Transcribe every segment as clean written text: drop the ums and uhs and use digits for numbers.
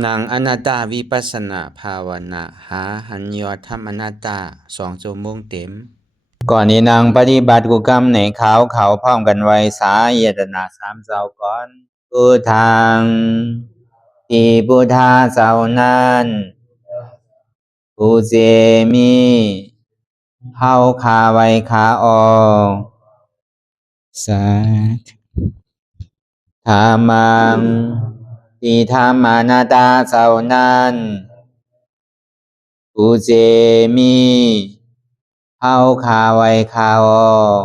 นางอนัตตาวิปัสสนาภาวนาหาหันยอดธรรมอนัตตา2 ชั่วโมงเต็มก่อนนี้นางปฏิบัติกุกรรมในเขาพร้อมกันไว้สาเยตนา3 เจ้าก่อนพุทธังที่พุทธาเจ้านั้นผู้เจมีเฮาคาไว้คาออกสาธุธรรมังที่ธรรมานาตาเจ้านั้นผู้เจมีเฮาคาไว้คาออก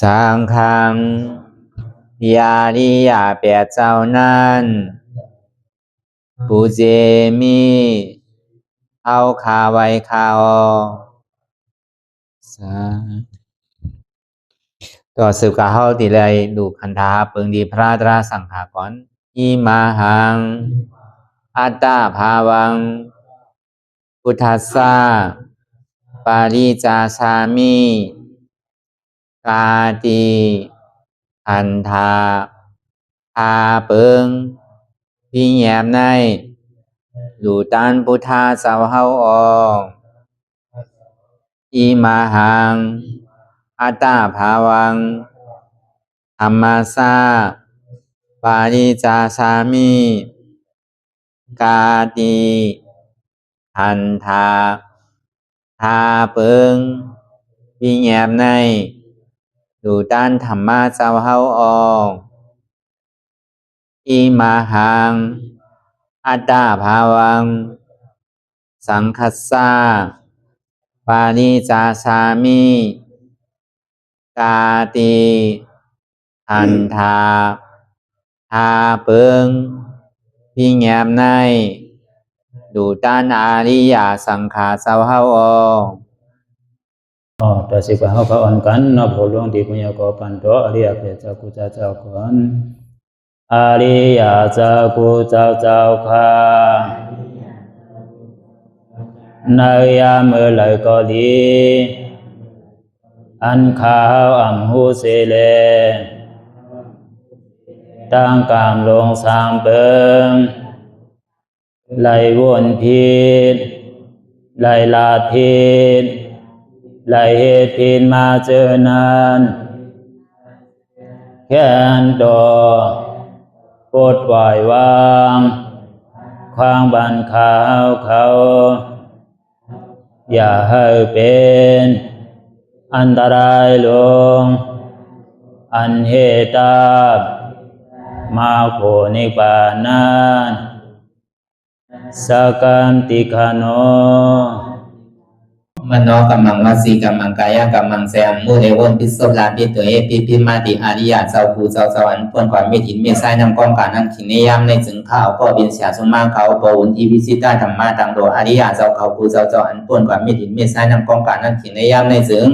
สังฆังยาริยาแปดเจ้านั้นผู้เจมีเฮาคาไว้คาออกต่อสืบกาเฮาติเลยดูคันธาเปิงดีพระตราสังขากรอิมาหังอัตตาภาวังพุทธัสสะปาริจาชามิกาติอันธาพาเปิงพี่แยมในดูตันพุทธาสาวเฮาออกอิมาหังอัตตาภาวังธรรมัสสะปาริจาชามิกาติอันธาพาเปิงพี่แยมในดูตันธรรมะสาวเฮาออกอิมาหังอัตตาภาวังสังคัสสะปาริจาชามิกาติอันธาพาเปิงพี่แยมในดูตันอาริยสังขาสาวเฮาออกต่อสิกว่าเฮาก็อ่อนกันเนาะผู้หลวงที่ปุญญาก็ปันโตอริยเจ้ากุเจ้าก่อนอริยเจ้ากุเจ้าค่ะในยามเมื่อไหร่ก็ดีอันข้าวอ่ำหูเสเลตั้งกามลงสามเปิงไหลวนพิษไหลลาพิษไหลเหตุพินมาเจอนานแค่นดอปดปล่อยวางความบันขาวเขาอย่าให้เป็นอันตรายลงอันเหตุตามาโผนิปานันสกันติคโนมโนกัมมังวสีกัมมังกายกัมมังแสมมุเรวนพิศลาปิตัวเอปิพิมาติอาริยะเจ้าภูเจ้าสวรรค์พ้นความเมตินเมษายนำกองการนั้นขินนิยามในจึงข้าวก็บินเสียสมมาเขาปวุนทีวิสิตาธรรมะตังโดอาริยะเจ้าเขาภูเจ้าสวรรค์พ้นความเมตินเมษายนำกองการนั้นขินนิยามในจึง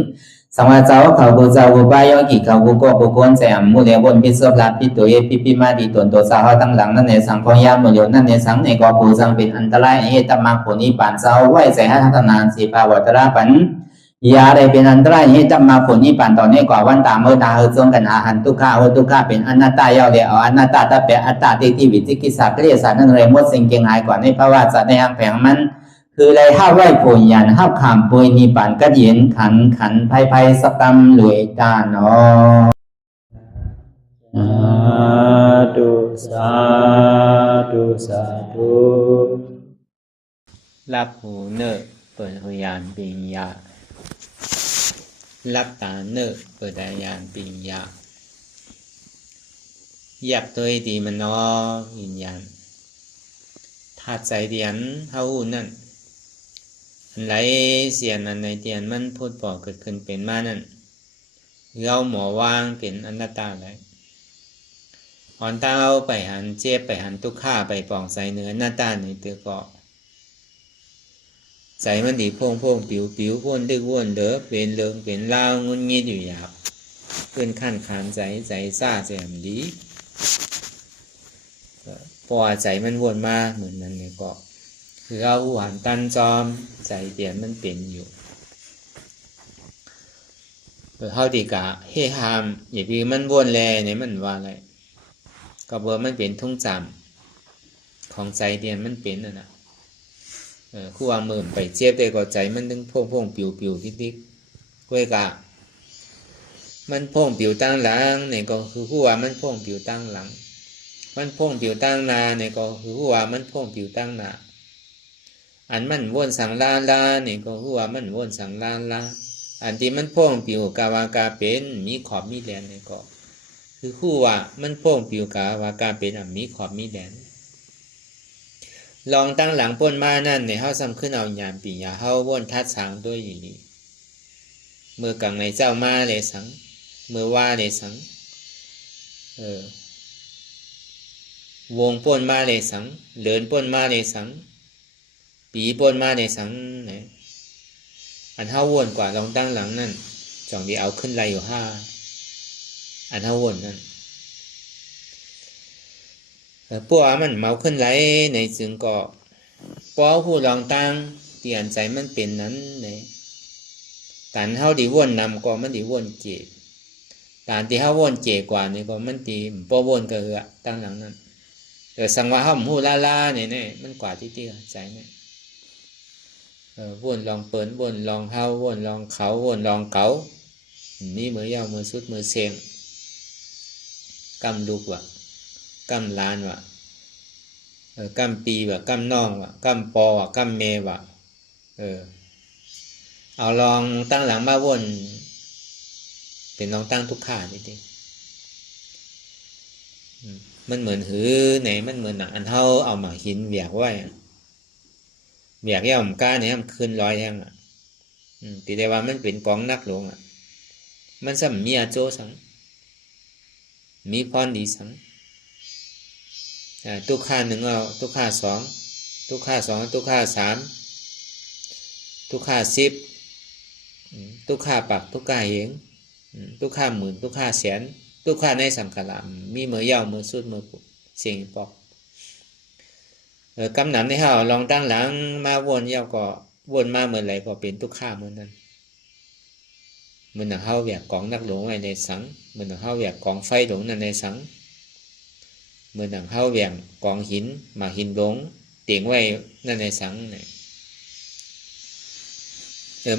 สังวาเจ้าเขาภูเจ้าภูบายอกิเขาภูก็ภูโกนแสมมุเรวนพิศลาปิตัวเอปิพิมาติตนตัวสาวตั้งหลังนั่นในสังพยามโยนั่นในสังในก็ภูสังเป็นอันตรายเหตุมรรคผลนิพพานเจ้าไหวใส่ให้ทัศนานสีภาวตระปันยาได้เป็นอันตรายให้จำมาผลนิพพานตอนนี้กว่าวันตามเมื่อตาเฮจงกันอาหันทุกข้าทุกข้าเป็นอนัตตาเยาเดียวอนัตตาตาเปอัตตาที่วิจิกิสาเกลียสานั่นเลยมดสิ่งเก่งหายกว่าในภาวะสัตว์ในอังแผงมันคือเลยห้าไหวผลยันห้าขามปุยนิพพานก็เย็นขันภัยสกรรมหลวยตาเนาะสาธุรับหูเนอเปิดหูยานปิญญารับตาเนอเปิดญาณปิญญาหยับตัวดีมันนอวิญญาณธาตุใจเดียนเฮานั่นอันไรเสียนอันในเดียนมันพูดปอกเกิดขึ้นเป็นมานั่นเราหมอวางเป็นอนัตตาเลยอ่อนตาเอาไปหันเจ็บไปหันทุกข้าไปปองใส่เนื้อหน้าตาในตัวเกาะใส่มันดีโพ่งปิวพ่นดึกว่นเด้อเป็นเลืองเป็นลาวงุนงี้อยู่หยาบเพื่อนขั้นขานใจซ่าแจ่มดีพอใจมันวนมาเหมือนนั้นเนี่ยก็คือเอาหันตันจอมใจเปลี่ยนมันเปลี่ยนอยู่เท่าดีกะเฮฮามอย่าพี่มันวนแลเนี่ยมันว่าอะไร ก็บอกมันเป็นทุ่งจำของใจเดียนมันเป็นนะคู่ว่ามือไปเจ็บได้ก็ใจมันถึงพ่งปิวทิกๆก้วยกะมันพ่งปิวตั้งหลังเนี่ยก็คือคู่ว่ามันพ่งปิวตั้งหลังมันพ่งปิวตั้งนาเนี่ยก็คือคู่ว่ามันพ่งปิวตั้งนาอันมันวนสังลาเนี่ยก็คือว่ามันวนสังลาอันที่มันพ่งปิวกาวากาเป็นมีขอบมีแหลมเนี่ยก็คือคู่ว่ามันพ่งปิวกาวากาเป็นมีขอบมีแหลมลองตั้งหลังป้นมานั่นในเฮาซ้ำขึ้นเอาหยามปียาเฮาวนทัดสางด้วยอย่างนี้เมื่อกังในเจ้ามาเลยสังเมื่อว่าเลยสังวงป้นมาเลยสังเหลินป้นมาเลยสังปีป้นมาเลยสังเนี่ยอันเฮาวนกว่าลองตั้งหลังนั่นจ่องดีเอาขึ้นไรอยู่5อันเฮาวนนั่นปัวมันเมาขึ้นไหลในจึงก็ปอผู้ลองตั้งเตียนใจมันเป็นนั้นเนี่ยการเฮาดีวนนำก็มันดีวนเจการที่เฮาวนเจกว่านี่ก็มันดีปอวนก็ตั้งหลังนั้นแต่สังว่าเฮาหูลาเนี่ยมันกว่าที่ใจเนี่ยวนลองเปิ้นวนลองเฮาวนลองเขาวนลองเก๋านี่มือยาวมือสุดมือเสียงกำลูกว่ะกำลานว่ะกำปีว่ะกำน้องว่ะกำปอว่ะกำเมว่ะเอาลองตั้งหลังมาวนเป็นลองตั้งทุกขาดิมันเหมือนหือไหนมันเหมือนอันเท่าเอามาหินเบียกไว้เบียกย่อมก้าเนี่ยมันขึ้นร้อยแห้งตีได้ว่ามันเป็นกองนักหลวงมันซ้ำมีอาโจสังมีพรดีสังตุกขา1เอาตุกขา2ตุกขา2ตุกขา3ตุกขา10ตุกขาปักตุกขาเหงตุกขาหมื่นตุกขาแสนตุกขาในสังขารมีมือยาวมือสุดมือปุเสียงปอกกำหนำในเฮาลองตั้งหลังมาวนยาวก็วนมาเมื่อไหร่ก็เป็นตุกขาเมื่อนั้นมันเฮาแหวกกองนักหลวงไว้ในสังมันเฮาแหวกกองไฟหลวงนั่นในสังเมื่อหนังเฮาแหวงกองหินมาหินหลงเตียงไว้นั่นในสังเนี่ย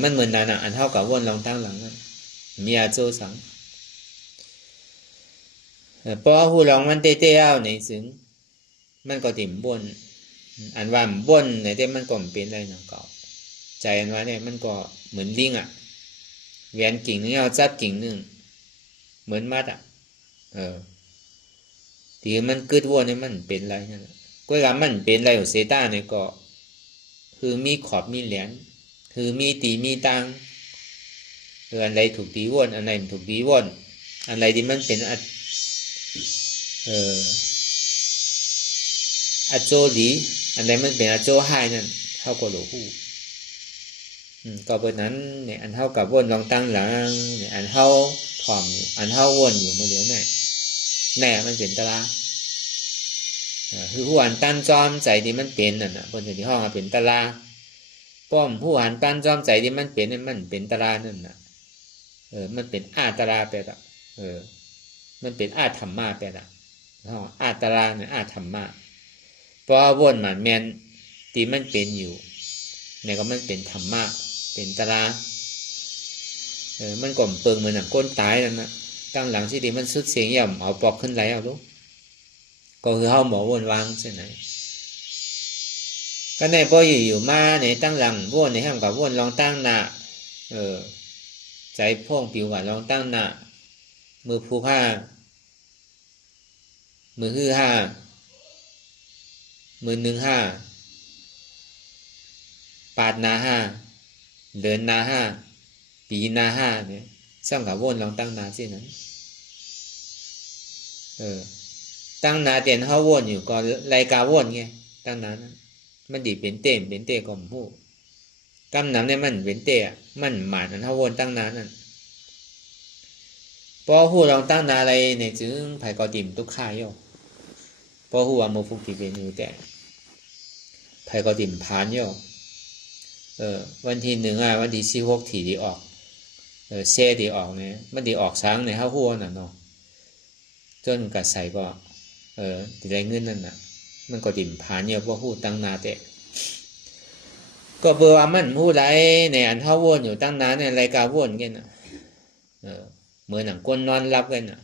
มันเหมือนนั่นอันเท่ากับวนลองตั้งหลังมีอาโจสังพอหูลองมันเตี้ยๆในซึ่งมันก็ติ่มบนอันว่าบนในเต้มันก็เป็นอะไรหนังเก่าใจอันว่าเนี่ยมันก็เหมือนลิงแหวนกิ่งนึงเอาจับกิ่งนึงเหมือนมัดที่มันเกิดวนเนี่ยมันเป็นอะไรนั่นก็ว่ามันเป็นอะไรของเซต้าเนี่ยก็คือมีขอบมีแหลมคือมีตีมีตังอันใดถูกตีวนอันใดถูกตีวนอันใดที่มันเป็นอโจดีอันใดมันเป็นอโจไฮนั่นเท่ากับหลวงปู่ก็เป็นนั้นเนี่ยอันเท่ากับวนลองตั้งหลังเนี่ยอันเท่าถ่อมอยู่อันเท่าวนอยู่เมื่อเดียวเนี่ยแน่มันเป็นตลาคือผู้อ่านตั้นจอมใจที่มันเป็นนั่นคนที่ห้องเป็นตลาป้อมผู้อ่านตั้นจอมใจที่มันเป็นตลานั่นมันเป็นอาตราแปลว่ามันเป็นอาธรรมะแปลว่าอาตราเนี่ยอาธรรมะเพราะวนมันแมนที่มันเป็นอยู่เนี่ยก็มันเป็นธรรมะเป็นตรามันก่อมเปิงเหมือนหนังก้นตายนั่นนะตั้งหลังที่ดีมันสุดเสียงย่ำเอาปอกขึ้นไหลเอาลูกก็คือเขาหมอวนวางใช่ไหมก็ในพออยู่มาในตั้งหลังวนในห้างกับวนลองตั้งหน้าใจพ่องปิวกับลองตั้งหน้ามือผู้ผ้ามือฮื้อ5มือ1 5ปาดนา5เดินนา5ปีนา5เนี่ยช่างกับวนลองตั้งนาสินั้นตั้งนาเตียนเขาวนอยู่ก็รายการวนไงตั้งนานั้นมันดีเป็นเต้ก็มู้กำหนำเนี่ยมันเป็นเต้มันหมายนั้นเขาวนตั้งนานั้นพอหูลองตั้งนาอะไรในจึงไผ่ก็ดิ่มทุกข่ายโยพอหูว่าโมฟุกที่เป็นอยู่แต่ไผ่ก็ดิ่มผ่านโยวันที่1วันที่16ถี่ดีออกเซดีออกเนี่ยมันดีออกช้างในข้าวหัวน่ะเนาะจนกัดใส่ก็ ที่ได้เงินนั่นน่ะมันก็ดิ่มผ่านเยอะพวกหูตั้งนาแต่ก็เบื่อมันผู้ใดในอันเท่าวนอยู่ตั้งนานในรายการวนกันน่ะเหมือนหนังก้นนอนรับกันน่ะ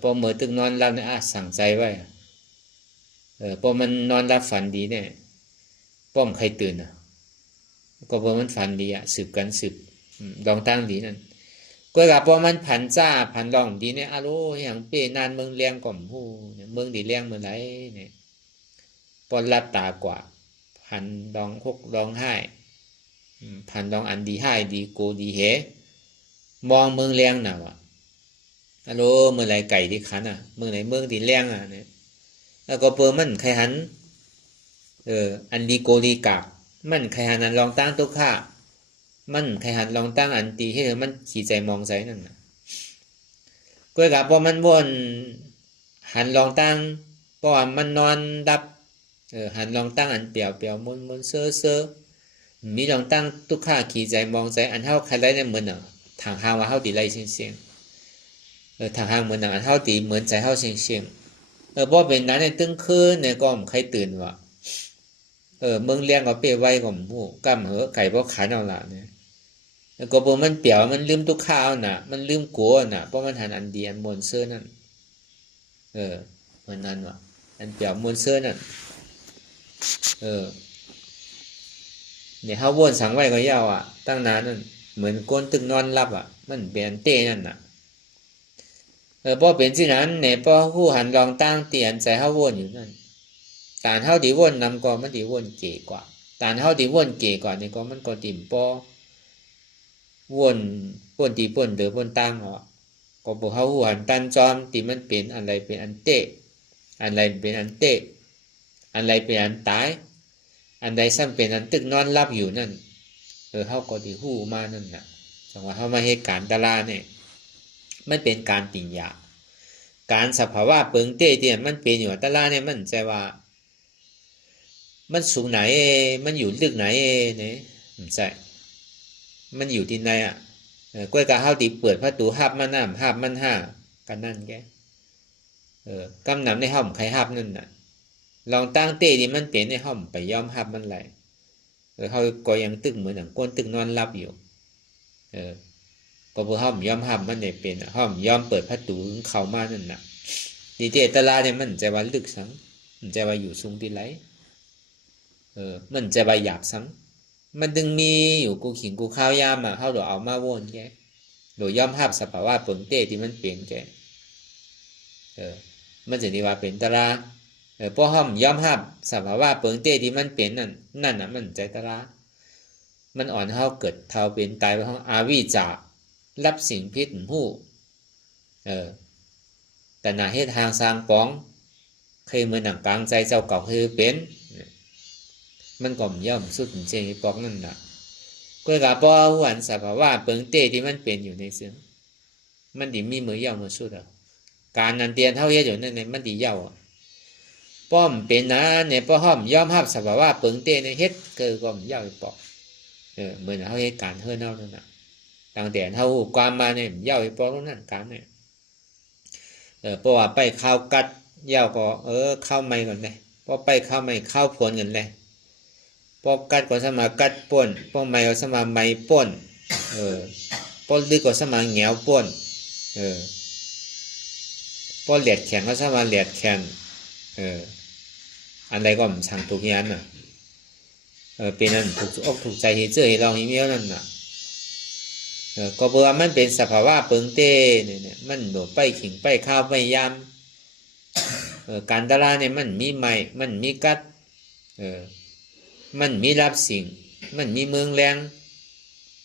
พอเมื่อตึกนอนรับเนี่ยสั่งใจไว้พอมันนอนรับฝันดีเนี่ยป้อมใครตื่นก็เพราะมันฝันดีสืบกันสืบลองตั้งดีนั่นก็กับพอมันผันจ้าผันลองดีเนี่ยโลอย่างเป้นานเมืองเลี้ยงก่อมผู้เมืองดีเลี้ยงเมื่อไรเนี่ยปอนรับตากว่าผันลองหกลองให้ผันลองอันดีให้ดีโกดีเหมองเมืองเลี้ยงหนาวโลเมื่อไรไก่ที่ขันเมืองไหนเมืองดีเลี้ยงเนี่ยแล้วก็เปิดมันใครหันอันดีโกดีกากมันใครหันอันลองตั้งตัวข้ามันใครหันลองตั้งอันตีให้มันขี่ใจมองใจนั่นก็กับพอมันวนหันลองตั้งเพราะว่ามันนอนดับหันลองตั้งอันเปียวมนเซ่อมีลองตั้งทุกข้าขี่ใจมองใจอันเท่าใครได้เนี่ยเหมือนทางห้างว่าเท่าตีไรเสียงทางห้างเหมือนอันเท่าตีเหมือนใจเท่าเสียงเพราะเป็นนั้นในตึ้งคืนเนี่ยก็ใครตื่นวะเมืองเลี้ยงก็เปรี้ยวไว้ของผู้กำเหอไก่พวกขายเอาละเนี่ยก็บอกมันเปรี้ยวมันลืมทุกข้าวน่ะมันลืมกัวน่ะเพราะมันหันอันดีอันมนเสื้อนั่นเหมือนนั้นวะอันเปรี้ยวมนเสื้อนั่นเนี่ยเขาวนสังไว้ก็ยาวตั้งนานนั่นเหมือนก้นตึงนอนรับมันเปลี่ยนเต้นั่นน่ะพอเป็นที่นั้นเนี่ยพอผู้หันลองตั้งเตียนใจเขาวนอยู่นั่นตานเท่าดีวนนำก็มันดีวนเก๋กว่าตานเท่าดีวนเก๋กว่านี่ก็มันก็ติ่มปอวนตีป่นเดือป่นตั้งก็บอกเขาหันตันจอมตีมันเป็นอะไรเป็นอันเตะอะไรเป็นอันเตะอะไรเป็นอันตายอันใดซ้ำเป็นอันตึกนอนรับอยู่นั่นเขาก็ดีหู้มานั่นน่ะจังว่าเขามาเหตุการณ์ตลาเนี่ยมันเป็นการติ่งยาการสภาวะเปิงเต้ที่มันเป็นอยู่ตลาเนี่ยมันใจว่ามันสูงไหนมันอยู่ลึกไหนเนี่ยใช่มันอยู่ที่ไหนกล้วยกะเฮาตีเปิดประตูหับมันน้ำหับมันห้ากันนั่นแกกำนำในห้องใครหับนั่นน่ะลองตั้งเต้ที่มันเป็นในห้องไปย้อมหับมันไหลเขาก็ยังตึกเหมือนหนังก้นตึกนอนรับอยู่พอห้องย้อมหับมันเนี่ยเป็นห้องย้อมเปิดประตูเข้ามานั่นน่ะดีเจตลาเนี่ยมันใจว่าลึกสังมันใจว่าอยู่สูงที่ไหนมันใจว่าหยาบสังมันดึงมีอยู่กูขิงกูข้าวยามเขาเดี๋ยวเอามาวนแกเดี๋ยวย่อมหับสภาวะเปิงเต้ที่มันเปลี่ยนแกมันจะนี่ว่าเป็นตราพอห้อมย่อมหับสภาวะเปิงเต้ที่มันเปลี่ยนนั่นน่ะมันใจตรามันอ่อนเท่าเกิดเท่าเป็นตายไปห้องอาวิจารับสิ่งพิษหูแต่หน้าเฮ็ดทางสร้างป้องเคยเหมือนหนังกลางใจเจ้าเก่าเคยเป็นมันก็ย่อมสุดเจงปอกนั่นน่ะก็กับพอหวนสภาวะเปิงเต้ที่มันเป็นอยู่ในเสียงมันดีมีมือย่อมมาสุดการนันเตียนเท่าเยอะอยู่นั่นเนี่ยมันดีเย่าป้อมเป็นนะเนี่ยป้อห้อมย่อมหับสภาวะเปิงเต้ในเฮ็ดเกิดก็ย่อมปอกเหมือนเท่าเหตุการณ์เฮือนเท่านั่นน่ะตั้งแต่เท่าความมาเนี่ยย่อมปอกนั่นการเนี่ยเพราะว่าไปข้าวกัดย่าก็ข้าวไม่ก่อนเลยพอไปข้าวไม่ข้าวผลกันเลยพอกัดก็สมากัดป่นพอไม่ก็สมาไม่ป่นพอลึกก็สมาเหนียวป่นพอเหลียดแข็งก็สมาเหลียดแข็งอันใดก็มันสั่งถูกยันน่ะเป็นนั่นถูกอกถูกใจเจอให้เราหิเมียวนั่นน่ะก็เบื่อมันเป็นสภาวะเปิงเต้เนี่ยมันโดดไปขิงไปข้าวไปยำการตลาดเนี่ยมันมีไม้มันมีกัดมันมีรับสิ่งมันมีเมืองแรง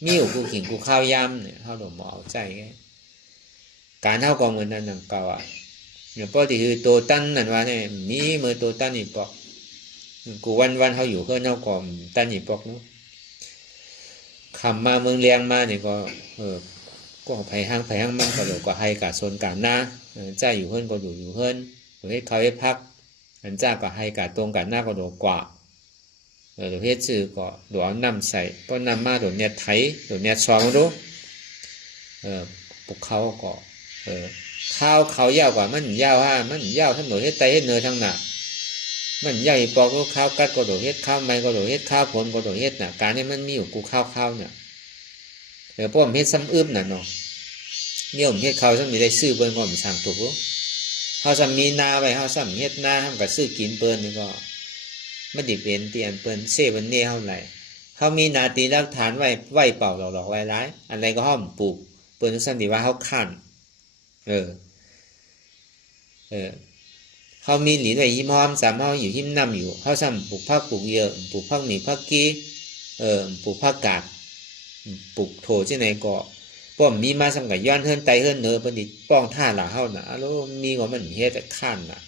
มีอยู่กูขิงกูข้าวยำเนี่ยเขาหลงหมอเอาใจไงการเท่ากับเหมือนนั้นนั่งเก่าเนี่ยพอที่คือโตตั้นนั่นว่าเนี่ยมีเมื่อโตตั้นอีปอกกูวันเขาอยู่เพื่อนเท่ากับตั้นอีปอกเนาะคำมาเมืองแรงมาเนี่ยก็ไผ่ห้างมันก็เดี๋ยวก็ให้กับโซนการหน้าใจอยู่เพื่อนก็อยู่เพื่อนหรือให้เขาให้พักอันจ้าก็ให้กับตรงกันหน้าก็เดี๋ยวกว่าเดี๋ยวเฮ็ดซื้อก็เดี๋ยวเอาน้ำใส่ก็น้ำมาเดี๋ยวเนี่ยไถเดี๋ยวเนี่ยซองดูพวกเขาก็ ข้าวเขายาวกว่ามันยาวมันยาวทั้งหมดเฮ็ดไตเฮ็ดเนื้อทั้งหนักมันยาวอีปอกก็ข้าวกัดก็โดดเฮ็ดข้าวไม้ก็โดดเฮ็ดข้าวผลก็โดดเฮ็ดน่ะการนี้มันมีอยู่กูข้าวเนี่ยพวกมันเฮ็ดซ้ำอึ้มน่ะเนาะเนี่ยผมเฮ็ดข้าวซ้ำมีได้ซื้อเปิ้นก็มันสั่งถูกเฮาซ้ำมีนาไว้เฮาซ้ำเฮ็ดนาเฮาก็ซื้อกินเปิ้นนี่ก็มันดิเป็นเตียนเปิ้นเซเปิ้นเน่เฮาไหลเฮามีนาตีหลักฐานไว้เป่าหลอกๆหลายๆอันใดก็ห้อมปลูกเปิ้นซ้ำนี่ว่าเฮาคั่นเขามีหลีไว้หิมหอมสามเขาอยู่หิมน้ำอยู่เขาซ้ำปลูกผักปลูกเยอะปลูกผักหมี่ผักกี้ปลูกผักกาดปลูกโถที่ไหนก็ป้อมมีมาซ้ำกับย้อนเฮิรนไตเฮิรนเนื้อเป็นดิป้องท่าหล่าเขาน่ะแล้วมีก็มันเฮ็ดแต่ข้านน่ะ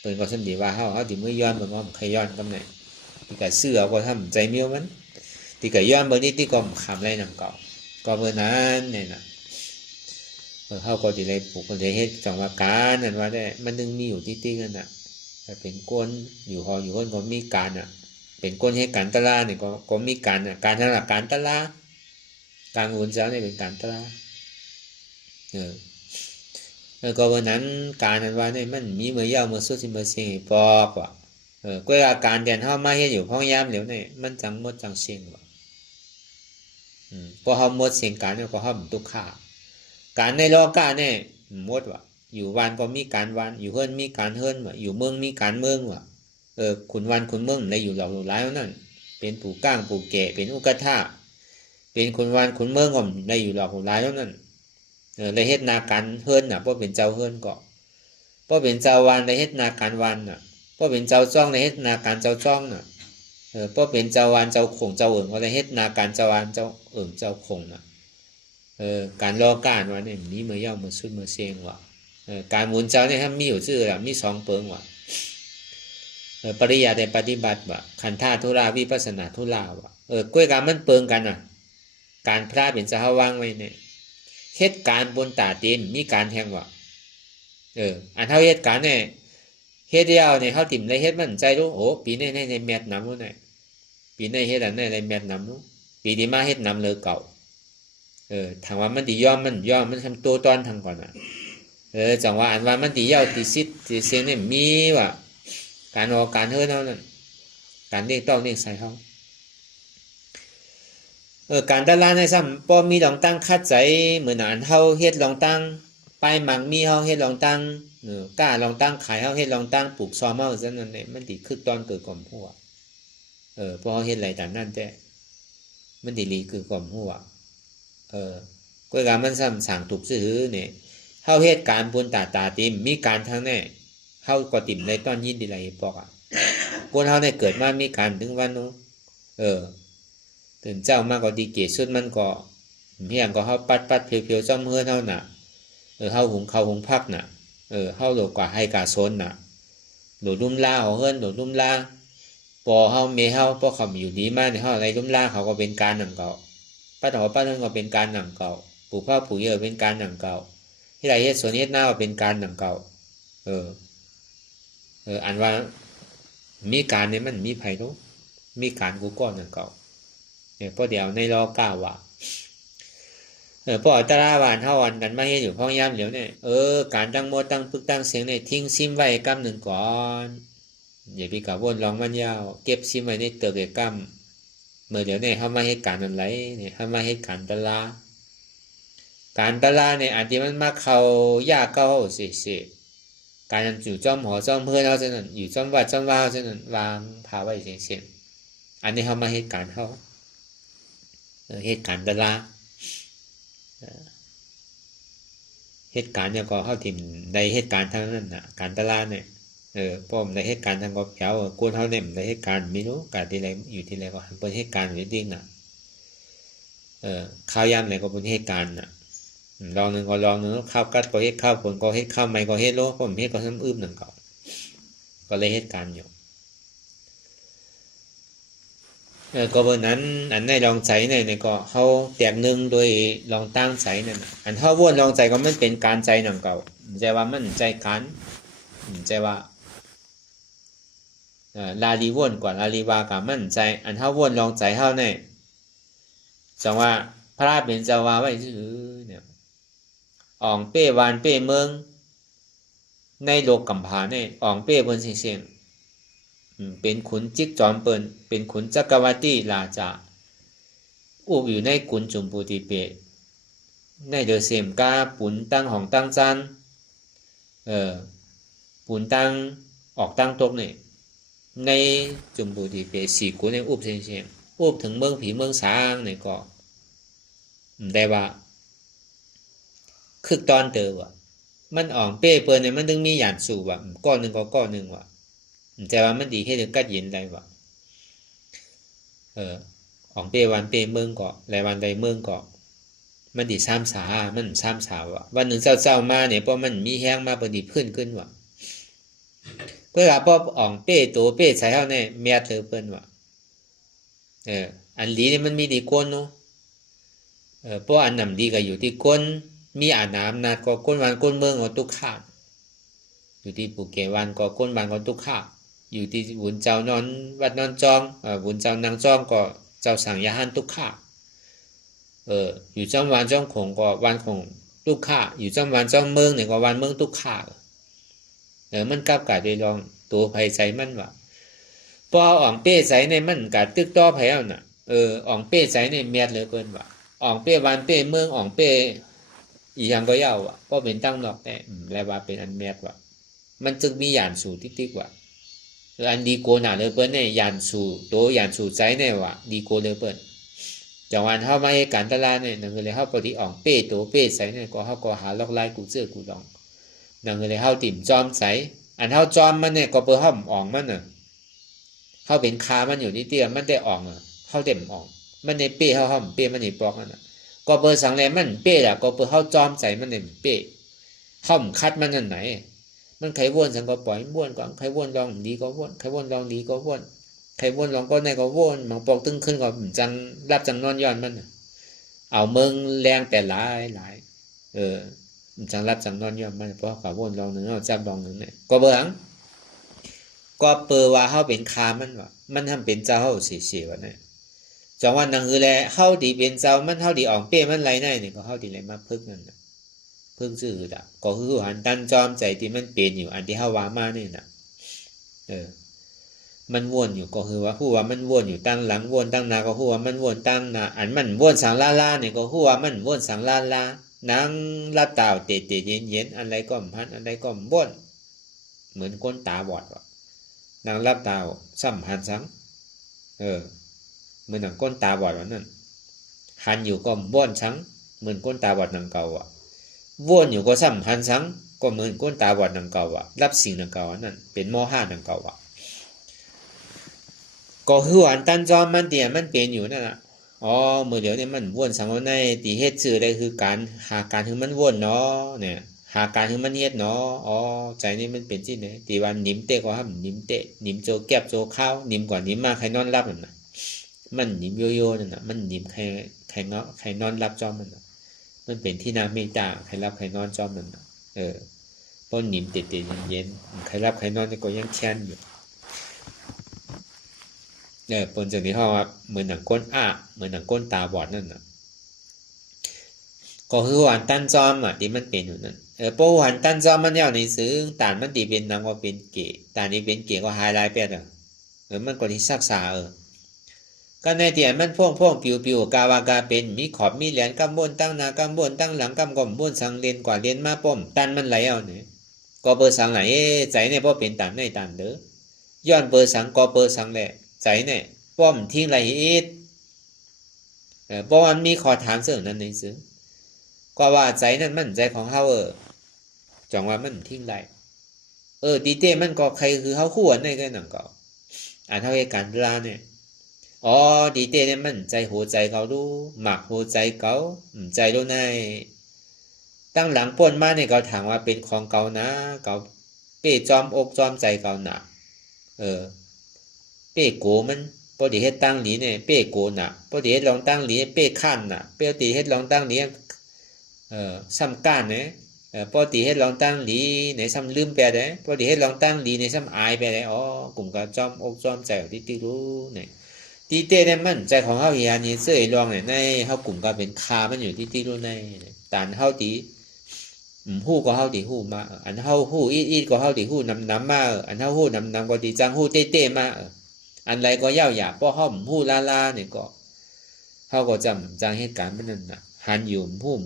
เป็นก็ซ้ำดีว่าเขาดิมือย้อนมันก็ใครย้อนกันไหนที่กับเสื้อก็ทำใจเมียวมันที่กับย้อนเบอร์นี้ที่ก็ขำไรนำเก่าก็เบอร์นั้นเนี่ยนะเขาก็จะได้ปลูกคนจะเฮ็ดจังว่าการนั่นว่าได้มันนึงมีอยู่ที่กันน่ะเป็นก้นอยู่หออยู่ก้นก็มีการน่ะเป็นก้นให้การตลาดนี่ก็มีการน่ะการทั้งหลักการตลาดการอุ่นเจ้านี่เป็นการตลาดก็วันนั้นการนั้นว่าเนี่ยมันมีเมื่อยาวเมื่อสุดสิเมื่อเสียงปอกว่ะก็อาการเดียนเฮามาเฮ็ดอยู่ห้องยามเหลียวเนี่ยมันจังหมดจังเสียงว่ะพอเฮาหมดเสียงการเนี่ยก็เฮาตุกขาการในโลกาเนี่ยหมดว่ะอยู่วันก็มีการวันอยู่เฮิรนมีการเฮิรนว่ะอยู่เมืองมีการเมืองว่ะขุนวันขุนเมืองในอยู่หลอกหลายนั่นเป็นปู่ก้างปู่แก่เป็นอุกท่าเป็นขุนวันขุนเมืองก็ในอยู่หลอกหลายนั่นในเฮ็ดนาการเฮิรนน่ะเพราะเป็นเจ้าเฮิรนก็เพราะเป็นเจ้าวันในเฮ็ดนาการวันน่ะเพราะเป็นเจ้าจ้องในเฮ็ดนาการเจ้าจ้องน่ะเพราะเป็นเจ้าวันเจ้าคงเจ้าเอิงก็ในเฮ็ดนาการเจ้าวันเจ้าเอิงเจ้าคงน่ะการรอการว่าเนี่ยนี้เมื่อย่อมมาสุดเมื่อเสียงว่ะการหมุนเจ้าเนี่ยถ้ามีอยู่ชื่อละมี2เปิงว่ะปริยัติปฏิบัติว่ะขันธาธุระวิปัสสนาธุระว่ะกล้วยการมันเปิงกันน่ะการพระเป็นเจ้าวางไว้เนี่ยเหตุการณ์บนตาเต็มมีการแทงว่ะอันเท่าเหตุการณ์เนี่ยเฮ็ดเดียวเนี่ยเขาติ่มเลยเฮ็ดมันใจรู้โอ้ปีนี้ในแมทน้ำรู้ไหนปีนี้เฮ็ดอันในแมทน้ำรู้ปีนี้มาเฮ็ดน้ำเลยเก่าทางว่ามันตีย่อมมันทำตัวตอนทางก่อนอ่ะจังว่าอันว่ามันตีเย้าตีซิดตีเสียงเนี่ยมีว่ะการออกการเฮิรนเอานั่นการเรียกต้องเรียกใส่เขาการตลาดในซ้ำป้อมีลองตั้งคัดใจเหมือนอันเฮาเฮ็ดลองตั้งไปหมักมีเฮาเฮ็ดลองตั้งกล้าลองตั้งขายเฮาเฮ็ดลองตั้งปลูกซอมเฮาซั่นนั่นแหละมันตีคือตอนเกิดก่อมหัวพอเฮาเฮ็ดอะไรตามนั้นแต่มันตีลีคือก่อมหัวก็การมันซ้ำสั่งถูกซื้อเนี่ยเฮาเหตุการณ์บนตาติมมีการทั้งแน่เฮาก็ติ่มในตอนยินดีไรปอกอ่ะคนเฮาเนี่ยเกิดมามีการถึงวันนู้ตื่นเจ้ามากก็ดีเกศสุดมันก็เฮียงก็เฮาปัดเพียวๆซ่อมเฮือนเฮาน่ะเฮาหุงข้าวหุงผักน่ะเฮาโลกว่าให้กาโซนน่ะโดดลุ่มลาของเฮือนโดดลุ่มลาปอเฮาเมเฮาพอเขาอยู่ดีมากในเฮาอะไรลุ่มลาเขาก็เป็นการนำเก่าป้าถอป้าท่านก็เป็นการหนังเก่าปลูกข้าวปลูกเยอะเป็นการหนังเก่าที่ไรเฮ็ดสวนเฮ็ดหน้าเป็นการหนังเก่าอันว่ามีการเนี่ยมันมีไผรู้มีการกูก้อนหนังเก่าเนี่ยพอเดี๋ยวในรอกล้าว่าพอตราหวานเท่าวันกันมาเฮ็ดอยู่พ่อยามเหลียวเนี่ยการตั้งโมตั้งปึกตั้งเสียงเนี่ยทิ้งซิมไว้กำหนึ่งก่อนอย่าไปกะวนลองมันยาวเก็บซิมไว้ในเตอกกำเมื่อเดี๋ยวเนี่ยเขามาให้การอะไรเนี่ยเขามาให้การตลาเนี่ยอาจจะมันมาเขายากเขาสิการอยู่จ้อมหอจ้อมเพื่อนเขาเช่นนั้นอยู่จ้อมวัดจ้อมว่าเช่นนั้นวางพาไว้เสียงอันนี้เขามาให้การเขาเหตุการณ์ตลาเหตุการณ์เนี่ยก็เขาถิ่มในเหตุการณ์ทั้งนั้นน่ะการตลาเนี่ยป้อมในเหตุการณ์ทางกบเขียวกวนเขาเนี่ยในเหตุการณ์ไม่รู้การที่ไรอยู่ที่ไรก็เป็นเหตุการณ์อยู่ดิ้งน่ะข้าวยำอะไรก็เป็นเหตุการณ์น่ะลองหนึ่งก็ลองหนึ่งข้าวกัดก็เหตุข้าวผลก็เหตุข้าวใหม่ก็เหตุโลผมเหตุก็ซ้ำอึบหนึ่งก็เลยเหตุการณ์อยู่ก็บนนั้นอันในลองใจเนี่ยก็เขาแตกหนึ่งโดยลองตั้งใจเนี่ยอันเขาวนลองใจก็มันเป็นการใจหนังเก่าใจว่ามันใจกันใจว่าลาลีวนกว่าลาลีวากับมั่นใจอันเท่าวนลองใจเท่าเนี่ยจังว่าพระเป็นเจ้าวาไว้ชื่อเนี่ย อ่องเป้วานเป้เมืองในโลกกำพาเนี่ยอ่องเป้เปิ้นเสียงเป็นขุนจิกจอมเปิ้นเป็นขุนจักรวรรดิราชาอุบอยู่ในกุนจุมปูติเปในเดอเสมกาปุนตั้งของตั้งจันปุนตั้งออกตั้งตกเนี่ยในจุมปูติเปสี่กุนในอุบเสียงอุบถึงเมืองผีเมืองสางเนี่ยก็ได้ว่าคึกตอนเตอว่ะมันอ่องเป้เปิ้นเนี่ยมันถึงมีหยาดสู่ว่ะก้อนหนึ่งก็ก้อนหนึ่งว่ะแต่ว่ามันดีให้ถึงกัดเย็นได้ว่ะอ่องเป้วันเป้เมืองก็หลายวันใดเมืองก็มันดีซ้ำสามันซ้ำสาว่ะวันหนึ่งเศร้าๆมาเนี่ยเพราะมันมีแห้งมาพอดีพื้นขึ้นว่ะเพื่อพออ่องเป้ตัวเป้ใส่เข้าเนี่ยเมียเธอเปิ้นว่ะอันดีเนี่ยมันมีดีก้นเนาะเพราะอันนำดีก็อยู่ที่ก้นมีอาน้ำนาดก็ก้นวันก้นเมืองก็ตุกขาดอยู่ที่ปูเกวันก็ก้นวันก็ตุกขาดอยู่ที่บุญเจ้านอนวัดนอนจองบุญเจ้านางจองก็เจ้าสั่งยาหันตุกขาอยู่จ้องวันจ้องคงก็วันคงตุกขาอยู่จ้องวันจ้องเมืองเนี่ยก็วันเมืองตุกขามันกลับกะได้ลองตัวไผใจมันว่ะพออ่องเป้ใจในมันกะตึกต่อไผเอาน่ะอ่องเป้ใจในเมียดเลยเปิ้นว่ะอ่องเป้วันเป้เมืองอ่องเป้อีหยังก็ยาวว่ะก็เป็นตั้งนอกแต่แล้วว่าเป็นอันเมียดว่ะมันจึงมีหยานสู่ติ๊กๆว่ะอันดีโกหนาเลยเปิ้นเนี่ยหยานสู่ตัวหยานสู่ใจเนี่ยว่ะดีโกเลยเปิ้นจังหวะเฮามาเหตุการณ์ตลาดเนี่ยนั่นคือเลยเฮาปฏิอ่องเป้ตัวเป้ใส่เนี่ยก็เฮาก็หาลอกลายกูเจอกูลองนั่นคือเลยเฮาติ่มจอมใส่อันเฮาจอมมันเนี่ยก็เปิ้นเฮาอ่องมันน่ะเฮาเป็นคามันอยู่นิดเดียวมันได้อ่องเฮาเต็มอ่องมันในเป้เฮาห่อมเป้มันในปอกนั่นน่ะก็เปิ้นสังแลมันเป้ล่ะก็เปิ้นเฮาจอมใส่มันในเป้ห่อมคัดมันนั่นไหนมันใครว่นสังก็ปล่อยว่นก่อนใครว่นลองดีก็ว่นใครว่นลองดีก็ว่นใครว่นลองก็ในก็ว่นบางปอกตึงขึ้นก็จังรับจังนอนย้อนมันเอาเมืองแรงแต่หลายจังรับจังนอนย้อนมันเพราะเขาว่นลองหนึ่งเอาจับลองหนึ่งเนี่ยก็เบิ่งก็เปิดว่าเฮาเป็นคามันว่ะมันทำเป็นเจ้าเฮาเสียๆว่ะเนี่ยจังว่านั่นคือแลเฮาดีเป็นเจ้ามันเฮาดีอ่องเป้มันไรได้เนี่ยก็เฮาดีไรมาพึกนั่นน่ะเพิ่งซื้อดะก็คือหันตันจอมใจที่มันเป็นอยู่อันที่เฮาว่ามานี่น่ะมันวนอยู่ก็คือว่าฮู้ว่ามันวนอยู่ตั้งหลังวนตั้งหน้าก็ฮู้ว่ามันวนตั้งหน้าอันมันวนสังลาๆนี่ก็ฮู้ว่ามันวนสังลาๆนางละตาวเตะๆเย็นๆอะไรก็พันอะไรก็วนเหมือนคนตาบอดว่ะนางรับตาวสัมพันธ์สังเหมือนหนังก้นตาบอดว่านั่นหันอยู่ก็วนสังเหมือนก้นตาบอดหนังเก่าอ่ะวนอยู่ก็สัมพันธ์สังก็เหมือนก้นตาบอดหนังเก่าอ่ะรับสิ่งหนังเก่านั่นเป็นม.5 หนังเก่าอ่ะก็คืออันตันจอมมันเตียมันเป็นอยู่นั่นน่ะเมื่อเดี๋ยวนี้มันวนสังในตีเฮ็ดชื่อได้คือการหาการคือมันวนเนาะเนี่ยหาการคือมันเฮ็ดเนาะใจนี่มันเป็นที่ไหนตีวันนิ่มเตะก็ห้ามนิ่มเตะนิ่มโจแก็บโจข้าวนิ่มกว่านิ่มมาใครนอนรับนั่นน่ะมันนิ่มโยโย่นั่นน่ะมันนิ่มใครเงาะใครนอนรับจอมมันน่ะมันเป็นที่นาเมตตาใครรับใครนอนจอมมันน่ะเพราะนิ่มเตะเย็นใครรับใครนอนก็ยังแค้นอยู่ปนจากนี้เขาว่าเหมือนหนังก้นเหมือนหนังก้นตาบอดนั่นน่ะก็คือวันตั้นจอมที่มันเป็นอยู่นั่นเพราะวันตั้นจอมมันเอาในซื้อตานมันตีเป็นนางว่าเป็นเก๋ตานนี้เป็นเก๋ก็ไฮไลท์ไปมันก็ที่ซักษาก็ในที่มันพ่วงปิวกาวากาเป็นมีขอบมีเหรียญกำบนตั้งหน้ากำบนตั้งหลังกำก่อมบนสังเลนกว่าเลนมาป้อมตันมันไหลเอาเนี่ยก็เปิดสังไหลใจเนี่ยเพราะเป็นตันในตันเด้อย้อนเปิดสังก็เปิดสังแหละใจเนี่ยป้อมทิ้งไหลอีดเพราะมันมีขอถามเสื่อนั้นในซื้อก็ว่าใจนั้นมันใจของเขาจังว่ามันทิ้งไหลดีเต้มันก็ใครคือเขาคู่อันในกันหนังก็เท่าเหตุการณ์ลาเนี่ยดีเต้เนี่ยมันใจหัวใจเขาดูหมักหัวใจเขาใจดูในตั้งหลังป่นมาเนี่ยเขาถามว่าเป็นของเก่านะเขาเป้จอมอกจอมใจเขาหนักเป้โกมันพอดีเฮ็ดตั้งหลีเนี่ยเป้โกหนักพอดีเฮ็ดลองตั้งหลีเป้ขั้นน่ะเป้ตีเฮ็ดลองตั้งหลีซ้ำก้านเนี่ยพอตีเฮ็ดลองตั้งหลีในซ้ำลืมไปได้พอดีเฮ็ดลองตั้งหลีในซ้ำอายไปได้กลุ่มกับจอมอกจอมใจที่รู้เนี่ยตีเต้เนี่ยมันใจของเฮาเฮียนี่เสื้อลองเนี่ยในเฮากลุ่มก็เป็นคามันอยู่ที่รู้ในตานเฮาตี ฮู้ก็เฮาที่ฮู้มาอันเฮาฮู้อีดก็เฮาที่ฮู้นำมาอันเฮาฮู้นำก็ที่จังฮู้เต้ๆมาอันใดก็ยาวหยาเพราะเฮาฮู้ลาๆนี่ก็เฮาก็จำจังเหตุการณ์มันนั่นน่ะหันอยู่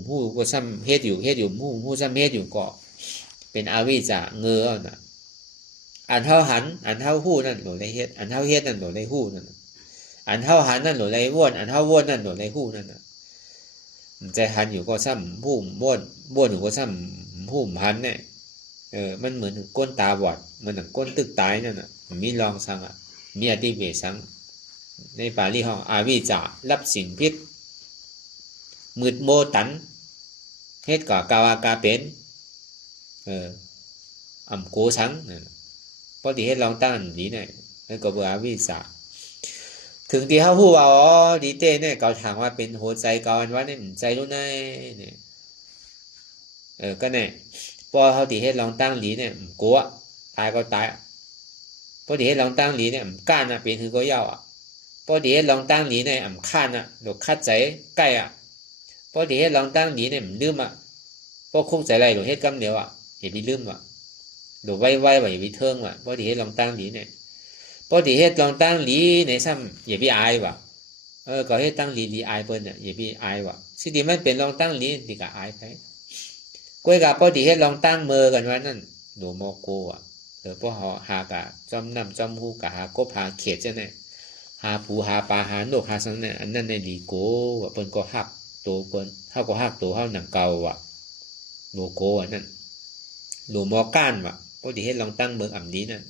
ฮู้ก็ซ้ำเฮ็ดอยู่ฮู้ซ้ำเฮ็ดอยู่ก็เป็นอวิชชาเงือเอาน่ะอันเฮาหันอันเฮาฮู้นั่นโหลได้เฮ็ดอันเฮาเฮ็ดนั่นโหลได้ฮู้นั่นอันเฮาหันนั่นโหลได้ว่นอันเฮาว่นนั่นโหลได้ฮู้นั่นน่ะใจหันอยู่ก็ซ้ำฮู้ว่นอยู่ก็ซ้ำฮู้หันเนี่ยมันเหมือนก้นตาบอดมันถึงก้นตึกตายนั่นน่ะมีลองสังอ่ะมีอติเวสังในปาลีห้องอวิชชารับสิ่งพิษมืดโมตันเฮ็ดก่อกาวากาเป็นอำโกสังเพราะที่เฮ็ดลองตั้งนี้เนี่ยแล้วก็บ่อวิชชาถึงที่เฮาฮู้ว่าอ๋อดีเต้เนี่ยเขาถามว่าเป็นหัวใจเก่าอันว่าเนี่ยใจรู้ในเนี่ยก็เนี่ยพอเฮาที่เฮ็ดลองตั้งหลีเนี่ยกลัวตายก็ตายพอที่เฮ็ดลองตั้งหลีเนี่ยก้านน่ะเป็นคือก็ยาวพอที่เฮ็ดลองตั้งหลีเนี่ยคันน่ะดอกคัดใจใกล้พอที่เฮ็ดลองตั้งหลีเนี่ยลืมพอคุกใจไรดอกเฮ็ดกำเดียวอย่าไปลืมดอกไว้อย่าไปเทิงพอที่เฮ็ดลองตั้งหลีเนี่ยพอที่เฮ็ดลองตั้งหลีในซ้ำอย่าไปอายก็เฮ็ดตั้งหลีอายเปิ้นน่ะอย่าไปอายสิที่มันเป็นลองตั้งหลีนี่ก็อายไปก้วยกับพอที่เฮ็ดลองตั้งมือกันว่านั่นหนูโมโกพอหากะจอมน้ำจอมหูกะหากบหาเขตจังได๋หาปูหาปลาหานกหาสังเนี่ยอันนั้นในดีโกเปิ้นก็ฮักโตเปิ้นเฮาก็ฮักโตเฮาหนังเก่าโลโกอันนั้นหนูโมก้านพอที่เฮ็ดลองตั้งเมืองอำดีนั่น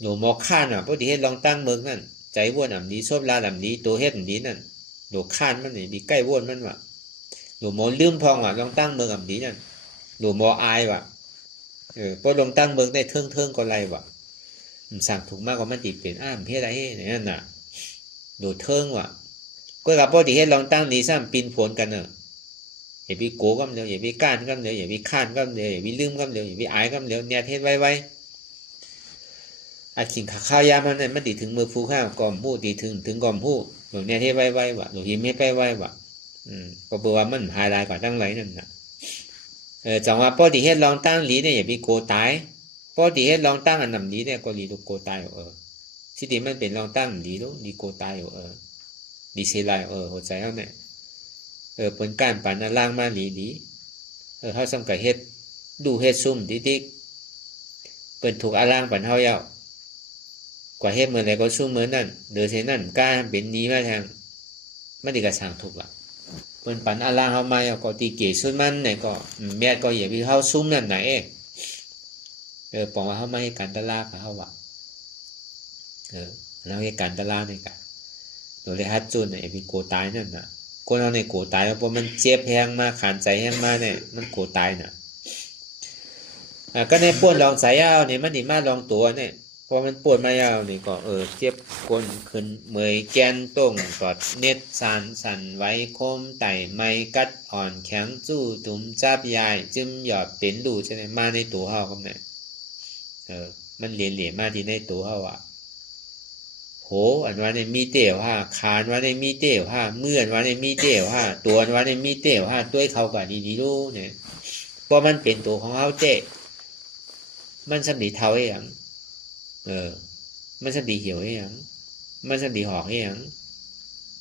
หนูโมข้านพอที่เฮ็ดลองตั้งเมืองนั่นใจว่นอำดีซบลาอำดีโตเฮ็ดอำดีนั่นหนูข้านมันนี่ดีใกล้ว่นมันหนูโมลืมพองลองตั้งเมืองอำดีนั่นหนูโมอายพอลองตั้งเมืองได้เทิงก็ไรสั่งถูกมากกว่ามันติเป็นเฮ็ดอะไรนั่นน่ะหนูเทิงก็กับพอที่เฮ็ดลองตั้งนี้ซ้ำปีนผลกันอย่าไปโกกำเดียวอย่าไปก้านกำเดียวอย่าไปข้านกำเดียวอย่าไปลืมกำเดียวอย่าไปอายกำเดียวเนี่ยเฮ็ดไว้ขิงข้าวยามมันติถึงมือฟูข้าวกอมผู้ติถึงกอมผู้หนูเนี่ยเฮ็ดไว้หนูยิ้มเฮ็ดไว้ก็บอกว่ามันหายลายกว่าตั้งไรนั่นน่ะจังว่าพอที่เฮ็ดลองตั้งหลีเนี่ยอย่าไปโกตายพอที่เฮ็ดลองตั้งอันนำหลีเนี่ยก็หลีโกตายสิที่มันเป็นลองตั้งหลีลูกดีโกตายดีเสียลายหัวใจเฮาเนี่ยผลการปันล่างมาหลีเฮาสำกับเฮ็ดดูเฮ็ดซุ่มติ๊กเปิ้นถูกอาล่างปันเฮายาวกว่าเฮ็ดมื้อใดก็ซุ่มมื้อนั้นเด้อเช่นนั้นกล้าเป็นนี้มาทางมันสิก็สร้างทุกข์เปิ้นปันอาล่างเฮามาก็ตีเกสุดมันเนี่ยก็แม่ก็อย่าไปเฮาซุ่มนั่นน่ะปองว่าเฮามาให้การตลาดกับเฮาแล้วให้การตลาดนี่ก็โดยฮัดจุนไอ้พี่โกตายนั่นน่ะคนเอาในโกตายเพราะมันเจ็บแห้งมาขานใจแห้งมาเนี่ยมันโกตายน่ะก็ในป่วนลองสายยาวเนี่ยมันนี่มาลองตัวเนี่ยพอมันป่วนมายาวนี่ก็เจ็บก้นขึ้นเมื่อยแกนต้งกอดเน็ดสั่นไว้คมไต่ไม้กัดอ่อนแข็งจู้ตุ่มจับยายจึมหยอดเป็นดูใช่ไหมมาในตัวเฮาครับเนี่ยมันเหรียญมาที่ในตัวเฮาโหอันว่าในมีเตี่ยวคานว่าในมีเตี่ยวเมื่อนว่าในมีเตี่ยวตัวว่าในมีเตี่ยวตัวเขาก็ดีๆดูเนี่ยเพราะมันเป็นตัวของเฮามันสำลีเท่าอย่างมันสำลีเหี่ยวอย่างมันสำลีหอกอย่าง